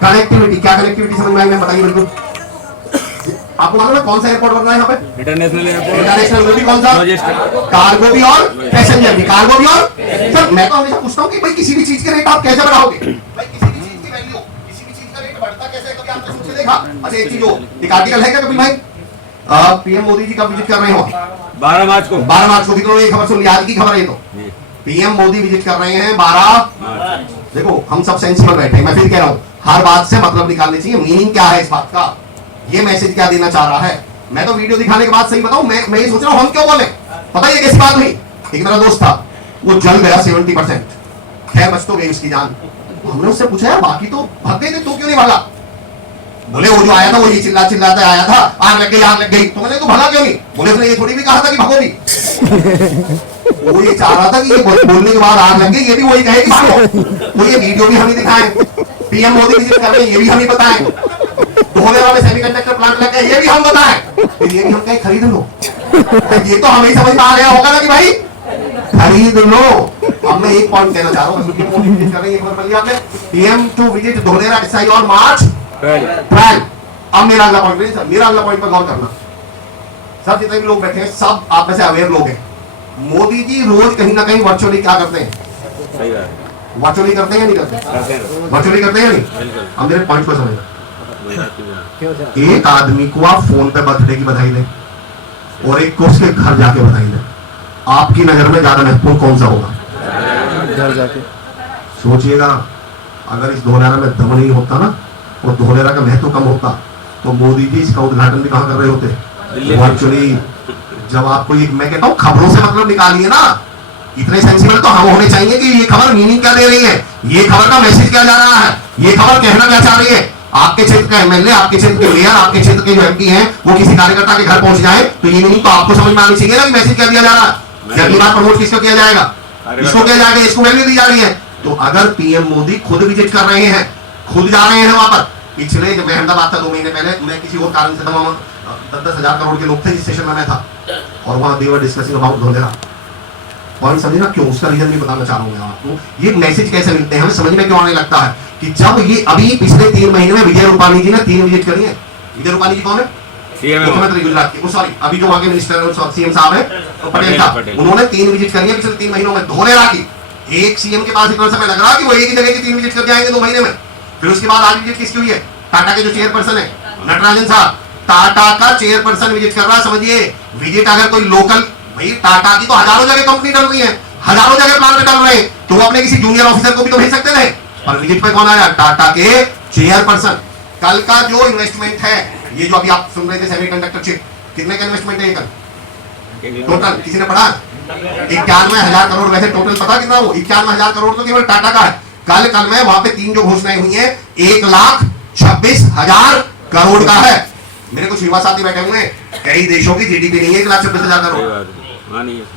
कनेक्टिविटी, क्या कनेक्टिविटी समझ में आई? मैं बताइए बिल्कुल। आपको मालूम है कौन सा एयरपोर्ट बन रहा है यहाँ पे? International airport. इंटरनेशनल भी कौन सा? कार्गो भी और पैसेंजर भी। कार्गो भी और सर मैं तो हमेशा पूछता हूँ कि भाई किसी भी चीज के रेट आप कैसे बढ़ाओगे? भाई किसी भी चीज की वैल्यू, किसी भी चीज का रेट बढ़ता कैसे है? कभी आपने सोच के देखा? अच्छा एक चीज हो, एक आर्टिकल है क्या कभी भाई? पीएम मोदी जी कब विजिट कर रहे हो? 12 मार्च को। 12 मार्च को। कितनों ने खबर सुन ली? आज की खबर है ये तो। पीएम मोदी विजिट कर रहे हैं 12 मार्च। देखो हम सब सेंसिबल बैठे हैं, मैं फिर कह रहा हूँ हर बात से मतलब निकालनी चाहिए, मीनिंग क्या है इस बात का, ये मैसेज क्या देना चाह रहा है। मैं तो वीडियो दिखाने के बाद सही बताऊं, मैं ये सोच रहा हूं हम क्यों बोले, पता है कैसी बात हुई? एक मेरा दोस्त था, वो जल गया 70%, खैर बच तो गई उसकी जान। हमने उससे पूछा यार बाकी तो भाग गए थे, तू क्यों नहीं भागा? बोले वो जो आया था वो ये चिल्लाते आया था, आग लग गई। तो मैंने तू भागा क्यों नहीं? बोले उसने ये थोड़ी भी कहा था कि भागो भी। वो ये चाह रहा था कि ये बोलने के बाद आग लग गई, ये भी वही कहे कि भागो। तो ये वीडियो भी हम ही दिखाएं, पीएम मोदी विजिट कर रहे हैं ये भी हम ही बताएं, धोलेरा में सेमीकंडक्टर प्लांट लग गया ये भी हम बताएं, फिर ये भी हम कहीं खरीद लो। ये तो हमें समझ में आ गया होगा ना कि भाई खरीद लो। अब मैं एक पॉइंट कहना चाह रहा हूँ, PM to visit Dholera SI और मार्च 12। अब मेरा अगला पॉइंट पर गौर करना। सब जितने भी लोग बैठे हैं सब आप में से अवेयर लोग हैं, मोदी जी रोज कहीं ना कहीं वर्चुअली क्या करते हैं? सही बात, वर्चुअली करते हैं या नहीं करते? वर्चुअली करते हैं या नहीं? हम मेरे पॉइंट को समझ, एक आदमी को आप फोन पे बर्थडे की बधाई दें और एक को उसके घर जाके बधाई दें, आपकी नजर में ज्यादा महत्वपूर्ण कौन सा होगा? घर जाके सोचिएगा। अगर इस धोलेरा में दम नहीं होता ना और धोलेरा का महत्व कम होता तो मोदी जी इसका उद्घाटन भी कहां कर रहे होते? वर्चुअली। जब आपको ये मैं कहता हूं खबरों से मतलब निकालिए ना, इतने सेंसिबल तो हम होने चाहिए कि ये खबर मीनिंग क्या दे रही है, ये खबर का मैसेज क्या जा रहा है, ये खबर कहना क्या चाह रही है। आपके क्षेत्र का MLA, आपके क्षेत्र के मेयर, आपके क्षेत्र के जो MP हैं वो किसी कार्यकर्ता के घर पहुंच जाए तो ये मीनिंग तो आपको समझ में आनी चाहिए ना कि मैसेज क्या दिया जा रहा है। अगली बार प्रमोट किसको किया जाएगा? इसको किया जाएगा, इसको वैल्यू दी जा रही है। तो अगर पीएम मोदी खुद विजिट कर रहे हैं, खुद जा रहे हैं वहां पर, पिछले जब मैं अहमदाबाद था 2 महीने पहले, मैं किसी और कारण से था, वहां 10-10 हजार करोड़ के लोग थे जिस स्टेशन में मैं था, और वहां they were discussing about Dholera. Point समझे ना क्यों? उसका रीजन भी बताना चाह रहा हूं मैं आपको। ये मैसेज कैसे मिलते हैं हमें समझ में क्यों आने लगता है कि जब ये अभी पिछले 3 महीने में विजय रूपाणी जी ने 3 विजिट करी है। विजय रूपाणी जी कौन है? मुख्यमंत्री गुजरात के, सॉरी अभी जो वहां के मिनिस्टर CM साहब है तो पटेल था, उन्होंने 3 विजिट करी है पिछले 3 महीनों में धोलेरा की। एक CM के पास इतना समय लग रहा कि वो एक ही जगह की 3 विजिट करके आएंगे 2 महीने में। फिर उसके बाद आज विजिट किसकी हुई है? टाटा के जो चेयरपर्सन है नटराजन साहब, टाटा का चेयरपर्सन विजिट कर रहा है, समझिए विजिट अगर कोई लोकल, भाई टाटा की तो हजारों जगह कंपनी डल रही है, हजारों जगह प्लांट डल रहे हैं, तो वो अपने किसी जूनियर ऑफिसर को भी तो भेज सकते थे, पर विजिट पे कौन आया? टाटा के चेयरपर्सन। कल का जो इन्वेस्टमेंट है, ये जो अभी आप सुन रहे थे सेमीकंडक्टर चिप, कितने का इन्वेस्टमेंट है कल टोटल? किसी ने पढ़ा? 91,000 करोड़। वैसे टोटल पता कितना वो? 91,000 करोड़ तो केवल टाटा का है। कल में वहां पे 3 जो घोषणाएं हुई है, 1,26,000 करोड़ का है। मेरे कुछ युवा साथी बैठे हुए हैं, कई देशों की जीडीपी नहीं है 1,26,000 करोड़।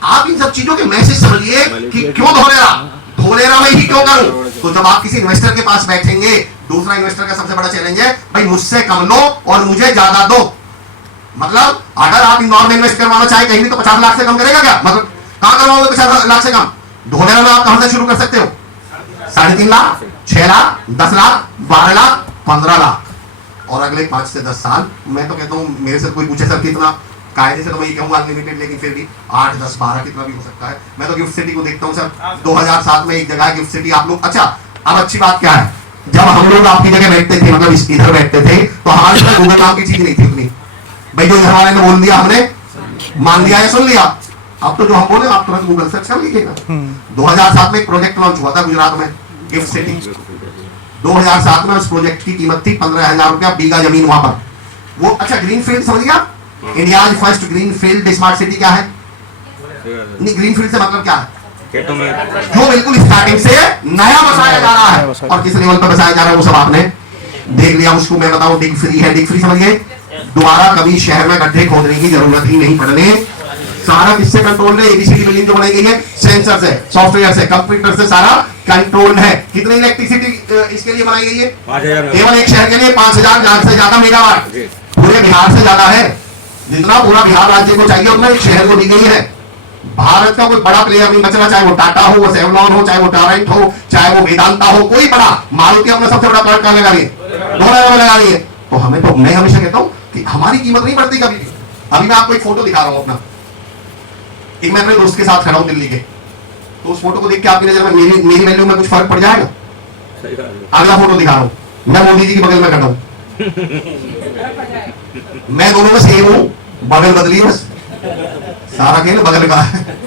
आप इन सब चीजों के मैसेज समझिए कि क्यों धोलेरा में ही क्यों करूं। तो जब आप किसी इन्वेस्टर के पास बैठेंगे, दूसरा इन्वेस्टर का सबसे बड़ा चैलेंज है, भाई मुझसे कम लो और मुझे ज्यादा दो। मतलब अगर आप इंदौर में इन्वेस्ट करवाना चाहे कहीं भी, तो 50 लाख से कम करेगा क्या? मतलब कहां करवाओगे 50 लाख से कम? धोलेरा में आप कहां से शुरू कर सकते हो? 3.5 लाख, 6 लाख, 10 लाख, 12 लाख, 15 लाख। और अगले 5 से 10 साल, मैं तो कहता हूं, मेरे से कोई पूछे सर कितना, कायदे से तो मैं ये कहूंगा अनलिमिटेड, लेकिन फिर भी 8, 10, 12 कितना भी हो सकता है। मैं तो गिफ्ट सिटी को देखता हूं सर, 2007 में एक जगह है गिफ्ट सिटी, आप लोग, अच्छा अब अच्छी बात क्या है, जब हम लोग आपकी जगह बैठते थे, मतलब इधर बैठते थे, तो हमारे पास गूगल नाम की चीज नहीं थी उतनी। भाई जो घर वाले ने बोल दिया, हमने मान लिया या सुन लिया। अब तो जो हम बोले आप तुरंत गूगल सर्च कर लीजिएगा। 2007 में एक प्रोजेक्ट लॉन्च हुआ था गुजरात में, गिफ्ट सिटी। 2007 में उस प्रोजेक्ट की कीमत थी 15,000 रुपया बीघा जमीन वहां पर। वो, अच्छा ग्रीनफील्ड समझिए, India first greenfield smart city क्या है? नहीं, ग्रीनफील्ड से मतलब क्या है? जो बिल्कुल स्टार्टिंग से नया बसाया जा रहा है, और किस लेवल पर बसाया जा रहा है वो सब आपने देख लिया। उसको मैं बताऊं, डिग फ्री है। डिग फ्री समझिए, दोबारा कभी शहर में गड्ढे खोदने की जरूरत ही नहीं पड़ने। सारा किससे कंट्रोल है? एबीसीडी बिल्डिंग जो बनाई गई है, सेंसर से, सॉफ्टवेयर से, कंप्यूटर से सारा कंट्रोल है। कितनी इलेक्ट्रिसिटी इसके लिए बनाई गई है? केवल एक शहर के लिए 5,000 से ज्यादा मेगावाट, पूरे बिहार से ज्यादा है। जितना पूरा बिहार राज्य को चाहिए उतना एक शहर को दी गई है। भारत का कोई बड़ा प्लेयर नहीं बचना, चाहे वो टाटा हो, वो सेवलॉन हो, चाहे वो टोरेंट हो, चाहे वो वेदांता हो, कोई बड़ा। मारुति अपना सबसे बड़ा प्लांट कहां लगा रही है? धोलेरा में लगा रही है। तो हमें तो, मैं हमेशा कहता हूं कि हमारी कीमत नहीं बढ़ती कभी भी। अभी मैं आपको एक फोटो दिखा रहा हूं अपना, एक मैं अपने दोस्त के साथ खड़ा हूं दिल्ली के, तो उस फोटो को देख के आपकी नजर में मेरी वैल्यू में कुछ फर्क पड़ जाएगा? अगला फोटो दिखा रहा हूं, मैं मोदी जी के बगल में खड़ा हूं, मैं दोनों में सेम हूं, बगल बदली बस, सारा खेल बगल का है।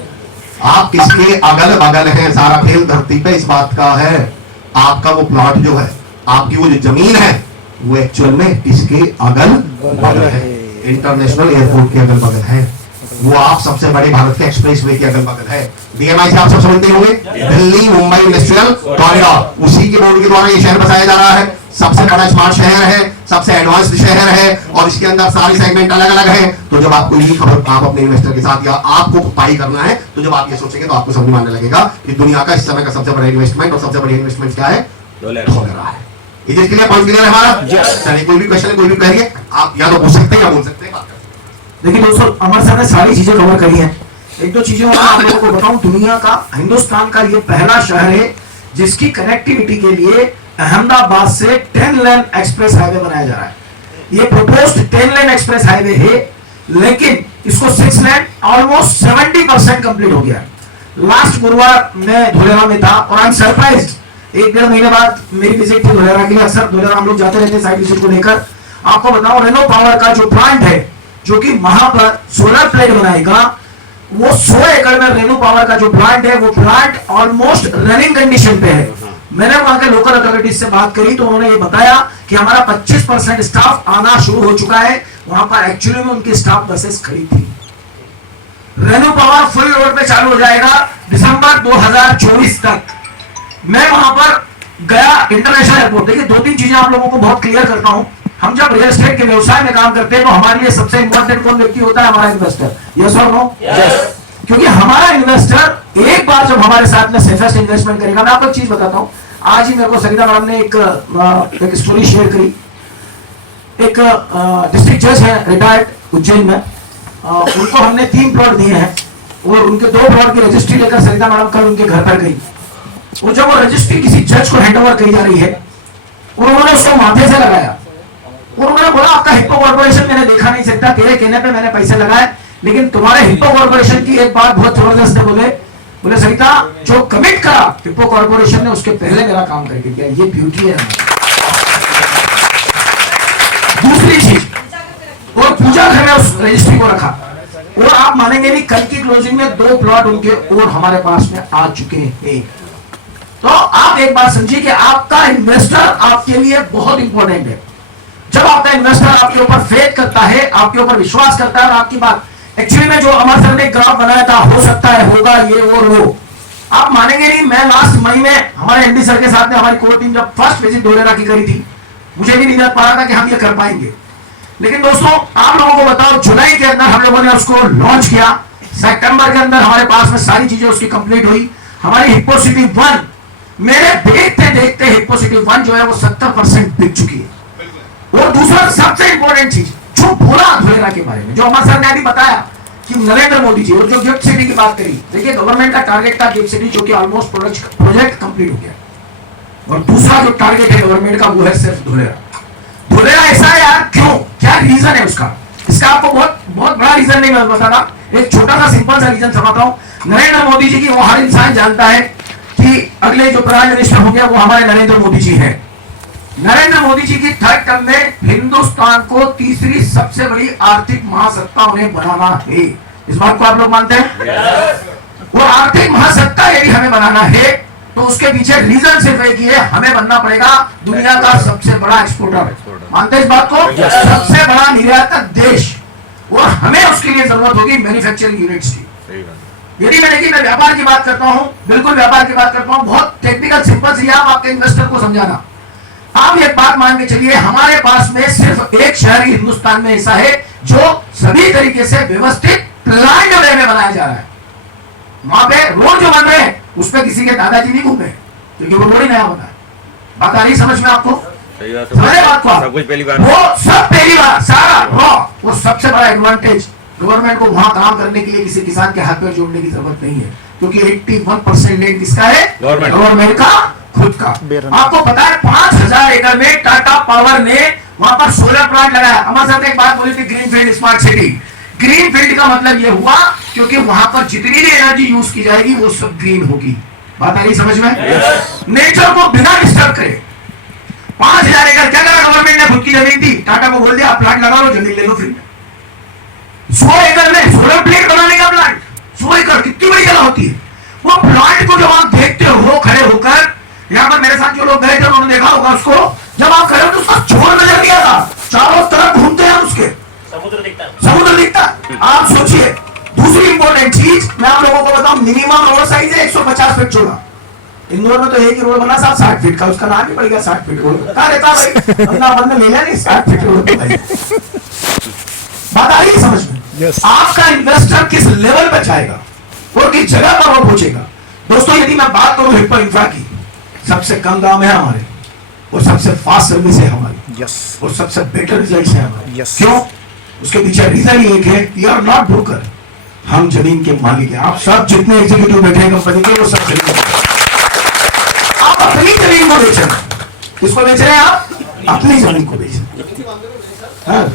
आप किसके अगल बगल हैं? सारा खेल धरती पे इस बात का है। आपका वो प्लॉट जो है, आपकी वो जो जमीन है, वो एक्चुअल में किसके अगल बगल है? इंटरनेशनल एयरपोर्ट के अगल बगल है। वो आप सबसे बड़े भारत के एक्सप्रेसवे के अगल बगल है। बीएमआई से आप सब समझते होंगे, दिल्ली मुंबई इंडस्ट्रियल कॉरिडोर, उसी के बोर्ड के द्वारा ये शहर बसाया जा रहा है। सबसे बड़ा स्मार्ट शहर है, सबसे एडवांस्ड शहर है, और इसके अंदर सारी सेगमेंट अलग अलग है। तो जब आपको ये खबर, आप अपने इन्वेस्टर के साथ, या आपको पाई करना है, तो जब आप ये सोचेंगे तो आपको समझ में आने लगेगा कि दुनिया का इस समय का सबसे बड़ा इन्वेस्टमेंट, और सबसे बड़ी इन्वेस्टमेंट क्या है? धोलेरा है। Is clear? पॉइंट क्लियर है हमारा? चलिए, कोई भी क्वेश्चन है, कोई भी कहिए, आप या तो पूछ सकते हैं या बोल सकते हैं, बात कर सकते हैं। देखिए दोस्तों, अमर सर ने सारी चीजें कवर करी हैं। एक दो चीजें मैं आप लोगों को बताऊं, दुनिया का, हिंदुस्तान का ये पहला शहर है जिसकी कनेक्टिविटी के लिए अहमदाबाद से 10 लेन एक्सप्रेस हाईवे बनाया जा रहा है। ये प्रपोज्ड 10 लेन एक्सप्रेस हाईवे है, लेकिन इसको 6 लेन ऑलमोस्ट 70% कंप्लीट हो गया। लास्ट गुरुवार मैं धोलेरा में था, और आई एम सरप्राइज्ड, 1-1.5 महीने बाद मेरी विजिट थी धोलेरा के लिए। अक्सर धोलेरा हम लोग जाते रहते हैं साइट विजिट को लेकर। आपको बताऊं, रेनो पावर का जो प्लांट है, जो कि वहां पर सोलर प्लेट बनाएगा, वो 100 एकड़ में रेनो पावर का जो प्लांट है, वो प्लांट ऑलमोस्ट रनिंग कंडीशन पे है। मैंने वहां के लोकल अथॉरिटीज से बात करी, तो उन्होंने ये बताया कि हमारा 25% स्टाफ आना शुरू हो चुका है। वहां पर एक्चुअली में उनकी स्टाफ बसेस खड़ी थी। रेनो पावर फुल लोड पे चालू हो जाएगा दिसंबर 2024 तक। मैं वहां पर गया, इंटरनेशनल एयरपोर्ट। देखिए, 2-3 चीजें आप लोगों को बहुत क्लियर करता हूं। हम जब रियल एस्टेट के व्यवसाय में काम करते हैं, तो हमारे लिए सबसे इंपॉर्टेंट कौन व्यक्ति होता है? हमारा इन्वेस्टर। यस और नो? यस। क्योंकि हमारा इन्वेस्टर एक बार जब हमारे साथ में सेफेस्ट इन्वेस्टमेंट करेगा, मैं आपको एक चीज बताता हूं। आज ही मेरे को सरिता मैडम ने एक स्टोरी शेयर करी। एक डिस्ट्रिक्ट जज है रिटायर्ड उज्जैन में, उनको हमने 3 प्लॉट दिए हैं, और उनके 2 प्लॉट की रजिस्ट्री लेकर सरिता मैडम कल उनके घर पर गई। और जब वो रजिस्ट्री किसी जज को हैंडओवर करी जा रही है, और उन्होंने उसको माथे से लगाया, और उन्होंने बोला, आपका हिप्पो कॉर्पोरेशन मैंने देखा नहीं सकता, तेरे कहने पे मैंने पैसे लगाए, लेकिन तुम्हारे हिप्पो कॉर्पोरेशन की एक बात बहुत जबरदस्त है। बोले सरिता, जो कमिट करा हिप्पो कॉर्पोरेशन ने, उसके पहले मेरा काम करके दिया। ये ब्यूटी है। दूसरी चीज, और पूजा घर में उस रजिस्ट्री को रखा, और आप मानेंगे नहीं कल की क्लोजिंग में 2 प्लॉट उनके और हमारे पास में आ चुके हैं। तो आप एक बात समझिए कि आपका इन्वेस्टर आपके लिए बहुत इंपॉर्टेंट है। जब आपका इन्वेस्टर आपके ऊपर फेथ करता है, आपके ऊपर विश्वास करता है, और आपकी बात एक्चुअली में जो अमर सर ने ग्राफ बनाया था, हो सकता है होगा ये और वो, आप मानेंगे नहीं, मैं लास्ट मई में हमारे एमडी सर के साथ में हमारी कोर टीम जब फर्स्ट विजिट धोलेरा की करी थी, मुझे भी नहीं लग पा रहा था कि हम ये कर पाएंगे। लेकिन दोस्तों आप लोगों को बताओ, जुलाई के अंदर हम लोगों ने उसको लॉन्च किया, सितंबर के अंदर हमारे पास में सारी चीजें उसकी कंप्लीट हुई। हमारी हिप्पो सिटी 1 मेरे देखते देखते हिप्पो सिटी 1 जो है वो 70% बिक चुकी है। और दूसरा सबसे इंपॉर्टेंट चीज जो बोला धोलेरा के बारे में, जो अमर सर ने अभी बताया कि नरेंद्र मोदी जी, और जो गिफ्ट सिटी की बात करी, देखिए गवर्नमेंट का टारगेट था गिफ्ट सिटी, जो कि ऑलमोस्ट प्रोजेक्ट कंप्लीट हो गया, और दूसरा जो टारगेट है गवर्नमेंट का वो है सिर्फ धोलेरा। धोलेरा ऐसा है यार, क्यों, क्या रीजन है उसका? इसका आपको बहुत बड़ा रीजन नहीं मैं बताता, एक छोटा सा सिंपल सा रीजन समझता हूं। नरेंद्र मोदी जी की वो हर इंसान जानता है कि अगले जो प्राइम मिनिस्टर होंगे वो हमारे नरेंद्र मोदी जी हैं। नरेंद्र मोदी जी की थर्ड टर्म में हिंदुस्तान को तीसरी सबसे बड़ी आर्थिक महासत्ता उन्हें बनाना है। इस बात को आप लोग मानते हैं? वो आर्थिक महासत्ता यदि हमें बनाना है तो उसके पीछे रीजन सिर्फ एक ही है, हमें बनना पड़ेगा दुनिया का सबसे बड़ा एक्सपोर्टर। मानते हैं इस बात को? सबसे बड़ा निर्यातक देश, और हमें उसके लिए जरूरत होगी मैन्युफैक्चरिंग यूनिट्स की। यदि मैं व्यापार की बात करता हूं, बिल्कुल व्यापार की बात करता हूं, बहुत टेक्निकल सिंपल सी आप आपके इन्वेस्टर को समझाना। आप एक बात मान के चलिए, हमारे पास में सिर्फ एक शहर ही हिंदुस्तान में ऐसा है जो सभी तरीके से व्यवस्थित प्लान्ड वे में बनाया जा रहा है। वहां पे रोड जो बन रहे हैं उस पर किसी के दादाजी नहीं घूम रहे, क्योंकि वो रोड ही नया बना है। बात आ रही समझ में आपको? समझे बात को? सब कुछ पहली बार, वो सब पहली बार सारा वो सबसे बड़ा एडवांटेज गवर्नमेंट को वहां काम करने के लिए किसी किसान के हाथ पैर जोड़ने की जरूरत नहीं है, क्योंकि 81% लैंड किसका है? गवर्नमेंट का खुद का। आपको पता है 5000 एकड़ में टाटा पावर ने वहां पर सोलर प्लांट लगाया। अमर सर ने एक बात बोली थी, ग्रीनफील्ड स्मार्ट सिटी। ग्रीनफील्ड का मतलब यह हुआ क्योंकि वहां पर जितनी भी एनर्जी यूज की जाएगी वो सब ग्रीन होगी। बात आ रही समझ में? नेचर को बिना डिस्टर्ब करे 5000 एकड़ क्या करा गवर्नमेंट ने? खुद की जमीन थी, टाटा को बोल दिया आप प्लांट लगा लो, जमीन ले लो फ्री में। 100 एकड़ में सोलर प्लेट बनाने का प्लांट, 100 एकड़ कितनी बड़ी जगह होती है। वो प्लांट को जब आप देखते हो खड़े होकर, यहाँ पर मेरे साथ जो लोग गए थे उन्होंने देखा होगा उसको, जब आप खड़े हो तो उसका छोर नजर दिया था, चारों तरफ घूमते हैं उसके, समुद्र दिखता। आप सोचिए। दूसरी इंपॉर्टेंट चीज मैं आप लोगों को बताऊं, मिनिमम रोड साइज है 150 फीट चौड़ा। इंदौर में तो एक ही रोड बना 60 फीट का, उसका नाम ही पड़ गया 60 फीट रोड। कहा रहता भाई बंदा ले लिया नहीं 60 फीट रोड भाई। बात आ रही समझ में? आपका इन्वेस्टर किस लेवल पर जाएगा और किस जगह पर वो पहुंचेगा। दोस्तों यदि मैं बात करूं हिप्पो इंफ्रा की, सबसे कम दाम है हमारे, और सबसे फास्ट सर्विस है हमारी, और सबसे बेटर रिजल्ट है हमारे। क्यों? उसके पीछे रीजन ही एक है, वी आर नॉट ब्रोकर, हम जमीन के मालिक हैं। आप सब जितने एग्जीक्यूटिव बैठे हैं कंपनी के, वो सब जमीन, आप अपनी जमीन को बेच रहे हैं। किसको बेच रहे हैं आप? अपनी जमीन को बेच रहे हैं।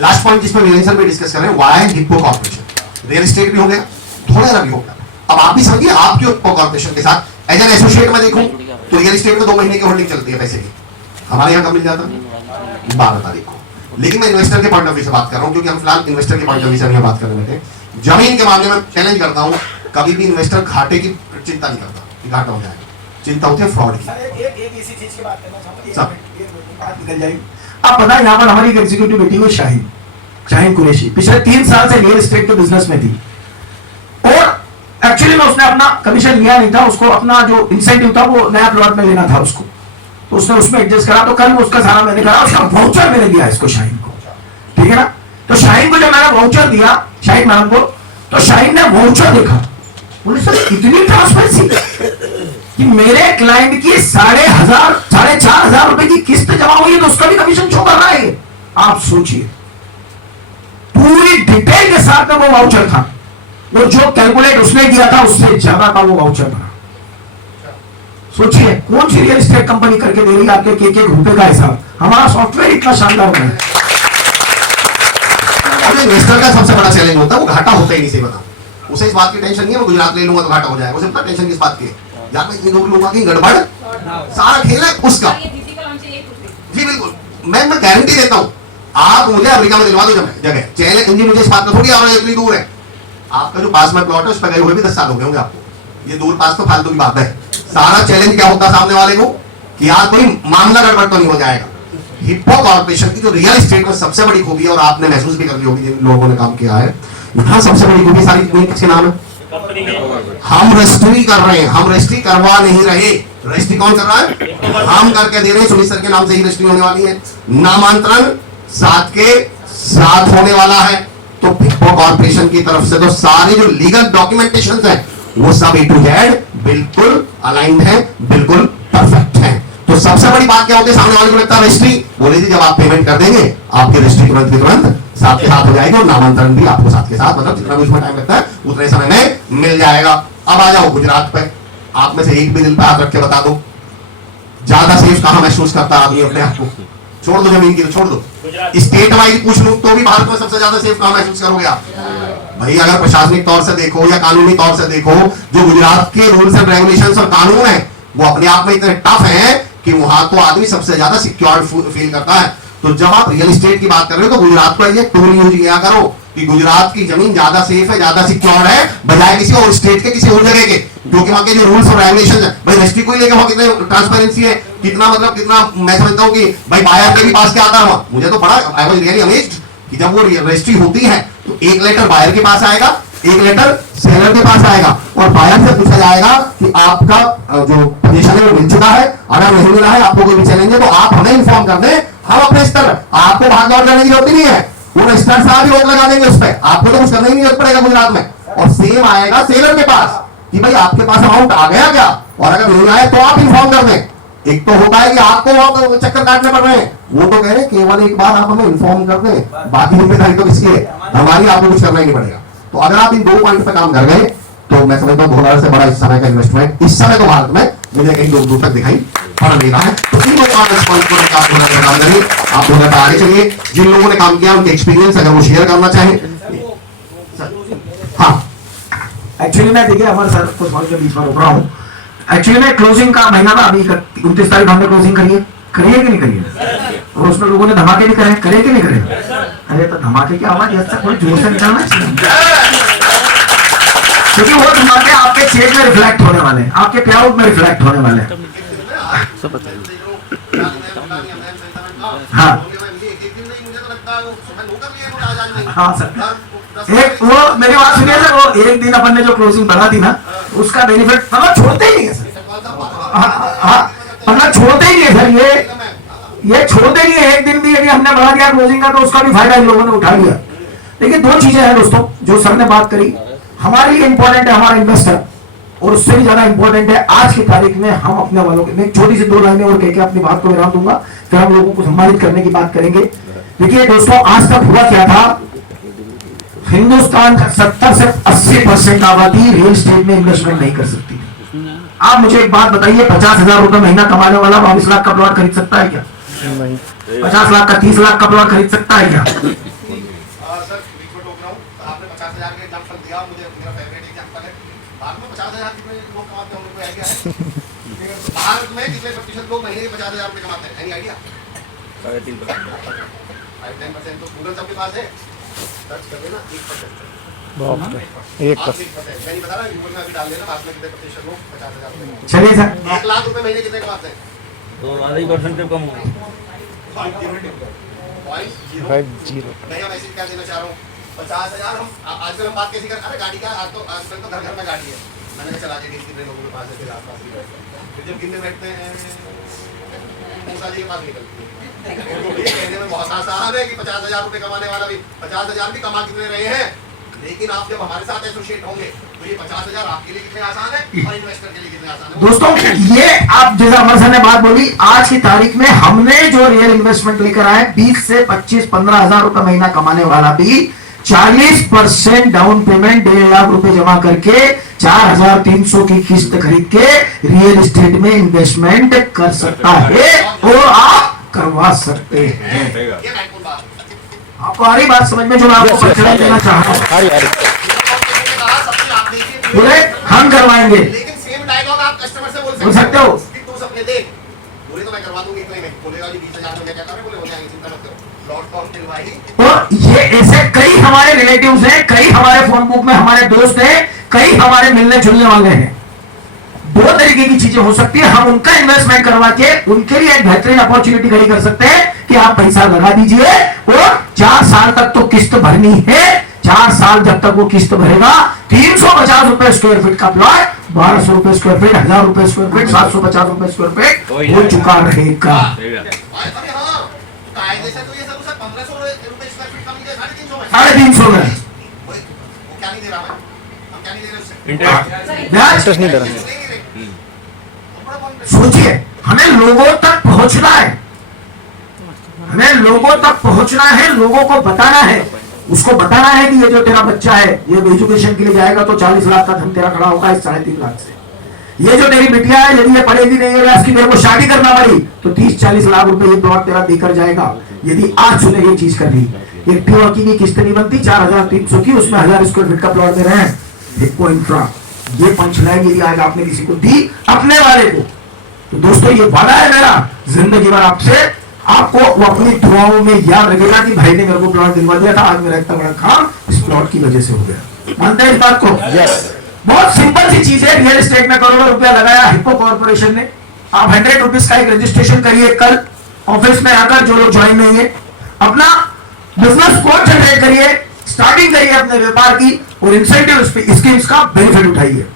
लास्ट पॉइंट जिसमें वीरेंद्र सर भी डिस्कस कर रहे हैं, why hippo corporation. Real estate भी हो गया, धोलेरा भी हो गया। अब आप भी समझिए, आपके हिप्पो कॉर्पोरेशन के साथ एज एन एसोसिएट में देखूं तो रियल एस्टेट में 2 महीने की होल्डिंग चलती है पैसे की, हमारे यहाँ कब मिल जाता है? 12 तारीख को। लेकिन मैं इन्वेस्टर के पॉइंट ऑफ व्यू से बात कर रहा हूं, क्योंकि हम फिलहाल इन्वेस्टर के पॉइंट ऑफ व्यू से नहीं बात करने में थे। जमीन के मामले में चैलेंज करता हूं, कभी भी इन्वेस्टर घाटे की चिंता नहीं करता कि घाटा हो जाएगा, चिंता होती है फ्रॉड की। एक इसी चीज की बात करना चाहूंगा, बात निकल जाएगी। आप पता है यहाँ पर हमारी एक एग्जीक्यूटिव बैठी हुई शाहीन कुरैशी, पिछले 3 साल से रियल एस्टेट के बिजनेस में थी, और एक्चुअली में उसने अपना कमीशन लिया नहीं था, उसको अपना जो इंसेंटिव था वो नया प्लॉट में लेना था उसको, तो उसने उसमें एडजस्ट करा। तो कल उसका सारा मैंने करा, उसका वाउचर मैंने दिया इसको शाहीन को, ठीक है ना। तो शाहीन को जब मैंने वाउचर दिया, शाहीन मैडम को, तो शाहीन ने वाउचर देखा, बोले सर इतनी ट्रांसपेरेंसी कि मेरे क्लाइंट की 4,500 रुपए की किस्त जमा हुई है तो उसका भी कमीशन शो कर रहा है। आप सोचिए, पूरी डिटेल के साथ में वो वाउचर था, वो जो कैलकुलेट उसने किया था उससे ज्यादा का वो वाउचर बना। सोचिए कौन सी रियल एस्टेट कंपनी करके दे रही है आपके एक रुपए का हिसाब। हमारा सॉफ्टवेयर इतना शानदार है। इन्वेस्टर का सबसे बड़ा चैलेंज होता है, वो घाटा होता ही नहीं, सही बताऊं। उसे इस बात की टेंशन नहीं है मैं गुजरात ले लूंगा तो घाटा हो जाएगा, उसे पता टेंशन किस बात की है, यार मैं इतनी दूर लूंगा कि गड़बड़, सारा खेल है उसका। जी बिल्कुल, मैं गारंटी देता हूं, आप मुझे अमेरिका में दिलवा दो जगह, चैलेंज मुझे इस बात में थोड़ी आ रहा है, इतनी दूर है। आपका जो पास में प्लॉट है उस पर गए हुए भी 10 साल हो गए होंगे आपको, ये दूर पास तो फालतू की बात है। सारा चैलेंज क्या होता है सामने वाले को कि यार कोई मामला गड़बड़ तो नहीं हो जाएगा। हिप्पो कॉर्पोरेशन की जो रियल एस्टेट में सबसे बड़ी खूबी है, और आपने महसूस भी कर ली होगी जिन लोगों ने काम किया है, यहाँ सबसे बड़ी खूबी सारी किसके नाम है? हम रजिस्ट्री कर रहे हैं, हम रजिस्ट्री करवा नहीं रहे। रजिस्ट्री कौन कर रहा है? हम करके दे रहे हैं। सुनील सर के नाम से ही रजिस्ट्री होने वाली है, नामांतरण साथ के साथ होने वाला है। तो हिप्पो कॉर्पोरेशन की तरफ से तो सारे जो लीगल डॉक्यूमेंटेशन है वो सब A to Z बिल्कुल अलाइंड है, बिल्कुल परफेक्ट है। तो सबसे बड़ी बात क्या होती है, सामने वाले को लगता है रजिस्ट्री, बोले जी जब आप पेमेंट कर देंगे आपकी रजिस्ट्री तुरंत की तुरंत साथ के साथ हो जाएगी, और नामांतरण भी आपको साथ के साथ, मतलब जितना भी उसमें टाइम लगता है उतने समय में मिल जाएगा। अब आ जाओ गुजरात पे, आप में से एक भी दिल पे हाथ रख के बता दो, ज्यादा सेफ कहां महसूस करता आदमी अपने आप को? छोड़ दो जमीन की तो छोड़ दो, स्टेट वाइज पूछ लूं तो भी भारत में सबसे ज्यादा सेफ कहां महसूस करोगे आप? भाई अगर प्रशासनिक तौर से देखो या कानूनी तौर से देखो, जो गुजरात के रूल्स एंड रेगुलेशंस और कानून है वो अपने आप में इतने टफ हैं कि वहां तो आदमी सबसे ज्यादा सिक्योर फील करता है। तो जब आप रियल एस्टेट की बात कर रहे हो तो गुजरात को ये टूल यूज किया करो कि गुजरात की जमीन ज्यादा सेफ है, ज्यादा सिक्योर है बजाय किसी और स्टेट के, किसी और जगह के, क्योंकि वहां के जो रूल्स और रेगुलेशन है, भाई रजिस्ट्री को ही लेकर वहां कितने ट्रांसपेरेंसी है, कितना मतलब कितना मैं समझता हूँ कि भाई बायर के भी पास क्या आता है वहां। मुझे तो बड़ा आई वाज रियली अमेज्ड कि जब वो रजिस्ट्री होती है तो एक लेटर बायर के पास आएगा, एक लेटर सेलर के पास आएगा, और बायर से पूछा जाएगा कि आपका जो पोजीशन है वो मिल चुका है, अगर नहीं मिला है आपको कोई भी चैलेंज है तो आप हमें इन्फॉर्म कर दें, हम अपने स्तर आपको भाग दौड़ करने की जरूरत नहीं है, वो रजिस्ट्रार साहब ही रोक लगा देंगे उस पर, आपको तो कुछ करने ही नहीं जरूरत पड़ेगा गुजरात में। और सेम आएगा सेलर के पास कि भाई आपके पास अमाउंट आ गया क्या, और अगर नहीं आया तो आप इन्फॉर्म कर दें। एक तो होता है कि आपको वहां चक्कर काटने पड़ रहे हैं, वो तो कह रहे हैं केवल एक बार आप हमें इन्फॉर्म कर दें, बाकी जिम्मेदारी तो किसकी है? हमारी, आपको कुछ करना ही नहीं पड़ेगा। तो अगर आप इन 2 पॉइंट पे काम कर गए तो मैं समझता हूँ $2 से बड़ा इस समय का इन्वेस्टमेंट इस समय तो भारत में मुझे कहीं दूर तक दिखाई पड़ नहीं रहा है। तो इन लोगों काम करिए, आप लोग आगे चलिए। जिन लोगों ने काम किया उनके एक्सपीरियंस अगर वो शेयर करना चाहें। हाँ एक्चुअली मैं देखिए हमारे सर को सॉरी के बीच में रोक रहा हूँ। एक्चुअली मैं क्लोजिंग का महीना था, अभी 29 तारीख हमने क्लोजिंग करिए कि नहीं करिए, और उसमें लोगों ने धमाके भी करे कि नहीं करे? अरे तो धमाके की आवाज ऐसा थोड़ी जोर से निकालना चाहिए, क्योंकि वो धमाके आपके चेक में रिफ्लेक्ट होने वाले हैं, आपके पे आउट में रिफ्लेक्ट होने वाले हैं। हाँ हाँ सर, एक वो मेरी बात सुनिए सर, वो एक दिन अपन ने जो क्लोजिंग बढ़ा थी ना उसका बेनिफिट मतलब छोड़ते ही नहीं है सर। हाँ मतलब छोड़ते ही नहीं है सर, ये छोड़ते नहीं है। एक दिन भी यदि हमने बढ़ा दिया क्लोजिंग का तो उसका भी फायदा इन लोगों ने उठा लिया। लेकिन 2 चीजें हैं दोस्तों जो सर ने बात करी, हमारे लिए इंपॉर्टेंट है हमारा इन्वेस्टर, और उससे भी ज्यादा इंपॉर्टेंट है आज की तारीख में हम अपने वालों के। मैं छोटी सी 2 लाइनें और कहकर अपनी बात को विराम दूंगा, फिर हम लोगों को सम्मानित करने की बात करेंगे। देखिए दोस्तों, आज तक हुआ क्या था, हिंदुस्तान का 70 से 80% आबादी रियल एस्टेट में इन्वेस्टमेंट नहीं कर सकती। आप मुझे एक बात बताइए, 50,000 रुपए महीना कमाने वाला 22 लाख का प्लॉट खरीद सकता है क्या? 50 लाख का 30 लाख का प्लॉट खरीद सकता है क्या? भारत में कितने प्रतिशत लोग महीने के 50,000 रुपए कमाते हैं? Any idea? 10% तो गूगल सबके पास है, सर्च कर लेना 1%। एक मैं नहीं बता रहा, गूगल में अभी डाल देना भारत में कितने प्रतिशत लोग 50,000 रुपए। चलिए सर, 1 लाख रुपए महीने कितने कमाते हैं? तो आधा ही परसेंट कम होगा। 0.0 मैं यहाँ मैसेज क्या देना चाह रहा हूँ, 50,000 हम आजकल हम बात कैसी कर, अरे गाड़ी का आजकल तो घर में गाड़ी है, मैंने कहा चला जाए कितने लोगों के पास है, फिर आसपास ही बैठते हैं, फिर जब गिनने बैठते हैं मूसा जी के पास निकलती है। तो ये कहने में बहुत आसान है कि 50,000 रुपए कमाने वाला भी 50,000 भी कमा कितने रहे हैं, लेकिन आप जब हमारे साथ एसोसिएट होंगे तो ये 50,000 आपके लिए कितने आसान है और इन्वेस्टर के लिए कितने आसान है। दोस्तों ये आप जैसा अमर सर ने बात बोली, आज की तारीख में हमने जो रियल इन्वेस्टमेंट लेकर आए 20 से 25-15,000 रुपए महीना कमाने वाला भी 40% डाउन पेमेंट 1.5 लाख रुपए जमा करके 4,300 की किस्त खरीद के रियल एस्टेट में इन्वेस्टमेंट कर सकता है, और आप करवा सकते हैं। आपको आ रही बात समझ में, जो मैं आपको परिचय देना चाह रहा हूँ, बोले हम करवाएंगे, लेकिन सेम डायलॉग आप कस्टमर से बोल सकते हो कि तू सपने देख, बोले तो मैं करवा दूंगी इतने में, बोलेगा जी 20,000 में क्या करें, बोले हो जाएंगे, चिंता मत करो, लॉट कॉम दिलवाई। तो ये ऐसे कई हमारे रिलेटिव्स हैं, कई हमारे फोन बुक में हमारे दोस्त हैं, कई हमारे मिलने जुलने वाले हैं। दो तरीके की चीजें हो सकती है, हम उनका इन्वेस्टमेंट करवा के उनके लिए एक बेहतरीन अपॉर्चुनिटी खड़ी कर सकते हैं कि आप पैसा लगा दीजिए और 4 साल तक तो किस्त भरनी है। 4 साल जब तक वो किस्त भरेगा 350 रुपए स्क्वायर फीट का प्लॉट, 1200 रुपए स्क्वायर फीट, 1000 रुपए स्क्वायर फीट, 750 रुपए स्क्वायर फीट वो चुका रहेगा। अरे हाँ, कायदे से तो ये सब 1500 रुपए स्क्वायर फीट का मिल जाए 350 में। 350 में वो क्या नहीं दे रहा मैं, हम क्या नहीं दे रहे उससे, ब्याज इंटरेस्ट नहीं दे रहा। नहीं दे रहे। सोचिए, हमें लोगों तक पहुंचना है, हमें लोगों तक पहुंचना है, लोगों को बताना है, उसको बताना है कि ये जो तेरा बच्चा है ये एजुकेशन के लिए जाएगा तो 40 लाख का धन तेरा खड़ा होगा इस 3.5 लाख से। ये जो तेरी बिटिया है यदि ये पढ़ेगी नहीं है, इसकी मेरे को शादी करना पड़ी तो 30-40 लाख रुपए ये प्लॉट तेरा देकर जाएगा। यदि आज सुने ये चीज कर ली, एक POC की किस्त नहीं बनती 4,300 की, उसमें 1000 स्क्वायर फीट का प्लॉट दे रहे हैं। इको इंफ्रा, ये पंचलाइन यदि आज आपने किसी को दी अपने वाले को, तो दोस्तों ये वादा है मेरा जिंदगी भर आपसे, आपको वो अपनी दुआओं में याद रखेगा कि भाई ने मेरे को प्लॉट दिलवा दिया था, आज मेरा इतना बड़ा काम इस प्लॉट की वजह से हो गया। मानते हैं इस बात को? बहुत सिंपल सी चीज है, रियल एस्टेट में करोड़ों रुपया लगाया हिप्पो कॉर्पोरेशन ने। आप 100 रुपीज का एक रजिस्ट्रेशन करिए कल ऑफिस में आकर, जो लोग ज्वाइन नहीं है, अपना बिजनेस कोड जनरेट करिए, स्टार्टिंग करिए अपने व्यापार की और इंसेंटिव स्कीम्स का बेनिफिट उठाइए।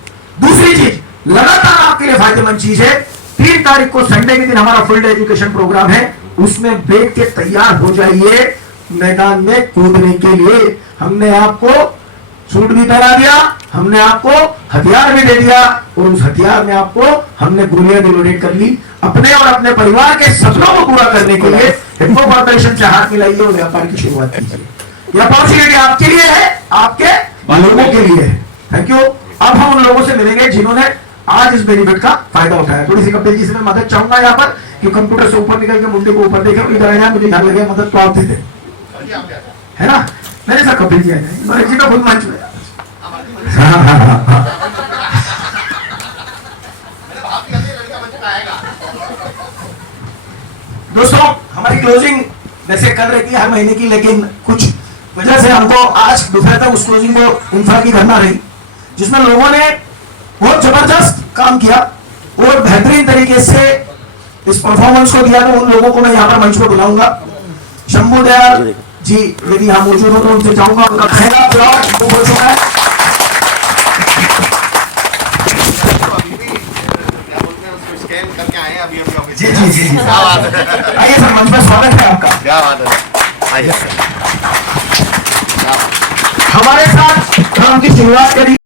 दूसरी चीज लगातार आपके लिए फायदेमंद चीज है, 3 तारीख को संडे के दिन हमारा फुल डे एजुकेशन प्रोग्राम है, उसमें बैठ के तैयार हो जाइए मैदान में कूदने के लिए। हमने आपको सूट भी पहना दिया, हमने आपको हथियार भी दे दिया और उस हथियार में आपको हमने गोलियां भी डोनेट कर ली। अपने और अपने परिवार के सपनों को पूरा करने के लिए हिप्पो कॉर्पोरेशन से हाथ मिलाइए और व्यापार की शुरुआत कीजिए। यह अपॉर्चुनिटी आपके लिए है, आपके लोगों के लिए है। Thank you. अब हम उन लोगों से मिलेंगे जिन्होंने आज इस बेनिफिट का फायदा उठाया। थोड़ी सी कपिल जी से मैं मदद चाहूंगा यहाँ पर कि कंप्यूटर से ऊपर निकल के मुद्दे को ऊपर देखें, इधर आना मुझे ध्यान लगे, मदद तो आप दे दें, है ना? मेरे साथ कपिल जी आ जाए, जी का खुद मंच में। दोस्तों हमारी क्लोजिंग वैसे कर रही थी हर महीने की, लेकिन कुछ वजह से हमको आज दोपहर तक उस क्लोजिंग को इंफ्रा की करना रही, जिसमें लोगों ने बहुत जबरदस्त काम किया और बेहतरीन तरीके से इस परफॉर्मेंस को दिया। तो उन लोगों को मैं यहाँ पर मंच पर बुलाऊंगा। शंभू दयाल जी यदि यहाँ मौजूद हो तो उनसे चाहूंगा, उनका पहला प्लॉट बुक हो चुका है। जी जी जी जी, आइए सर मंच पर, स्वागत है आपका। क्या बात है, आइए। हमारे साथ काम की शुरुआत करी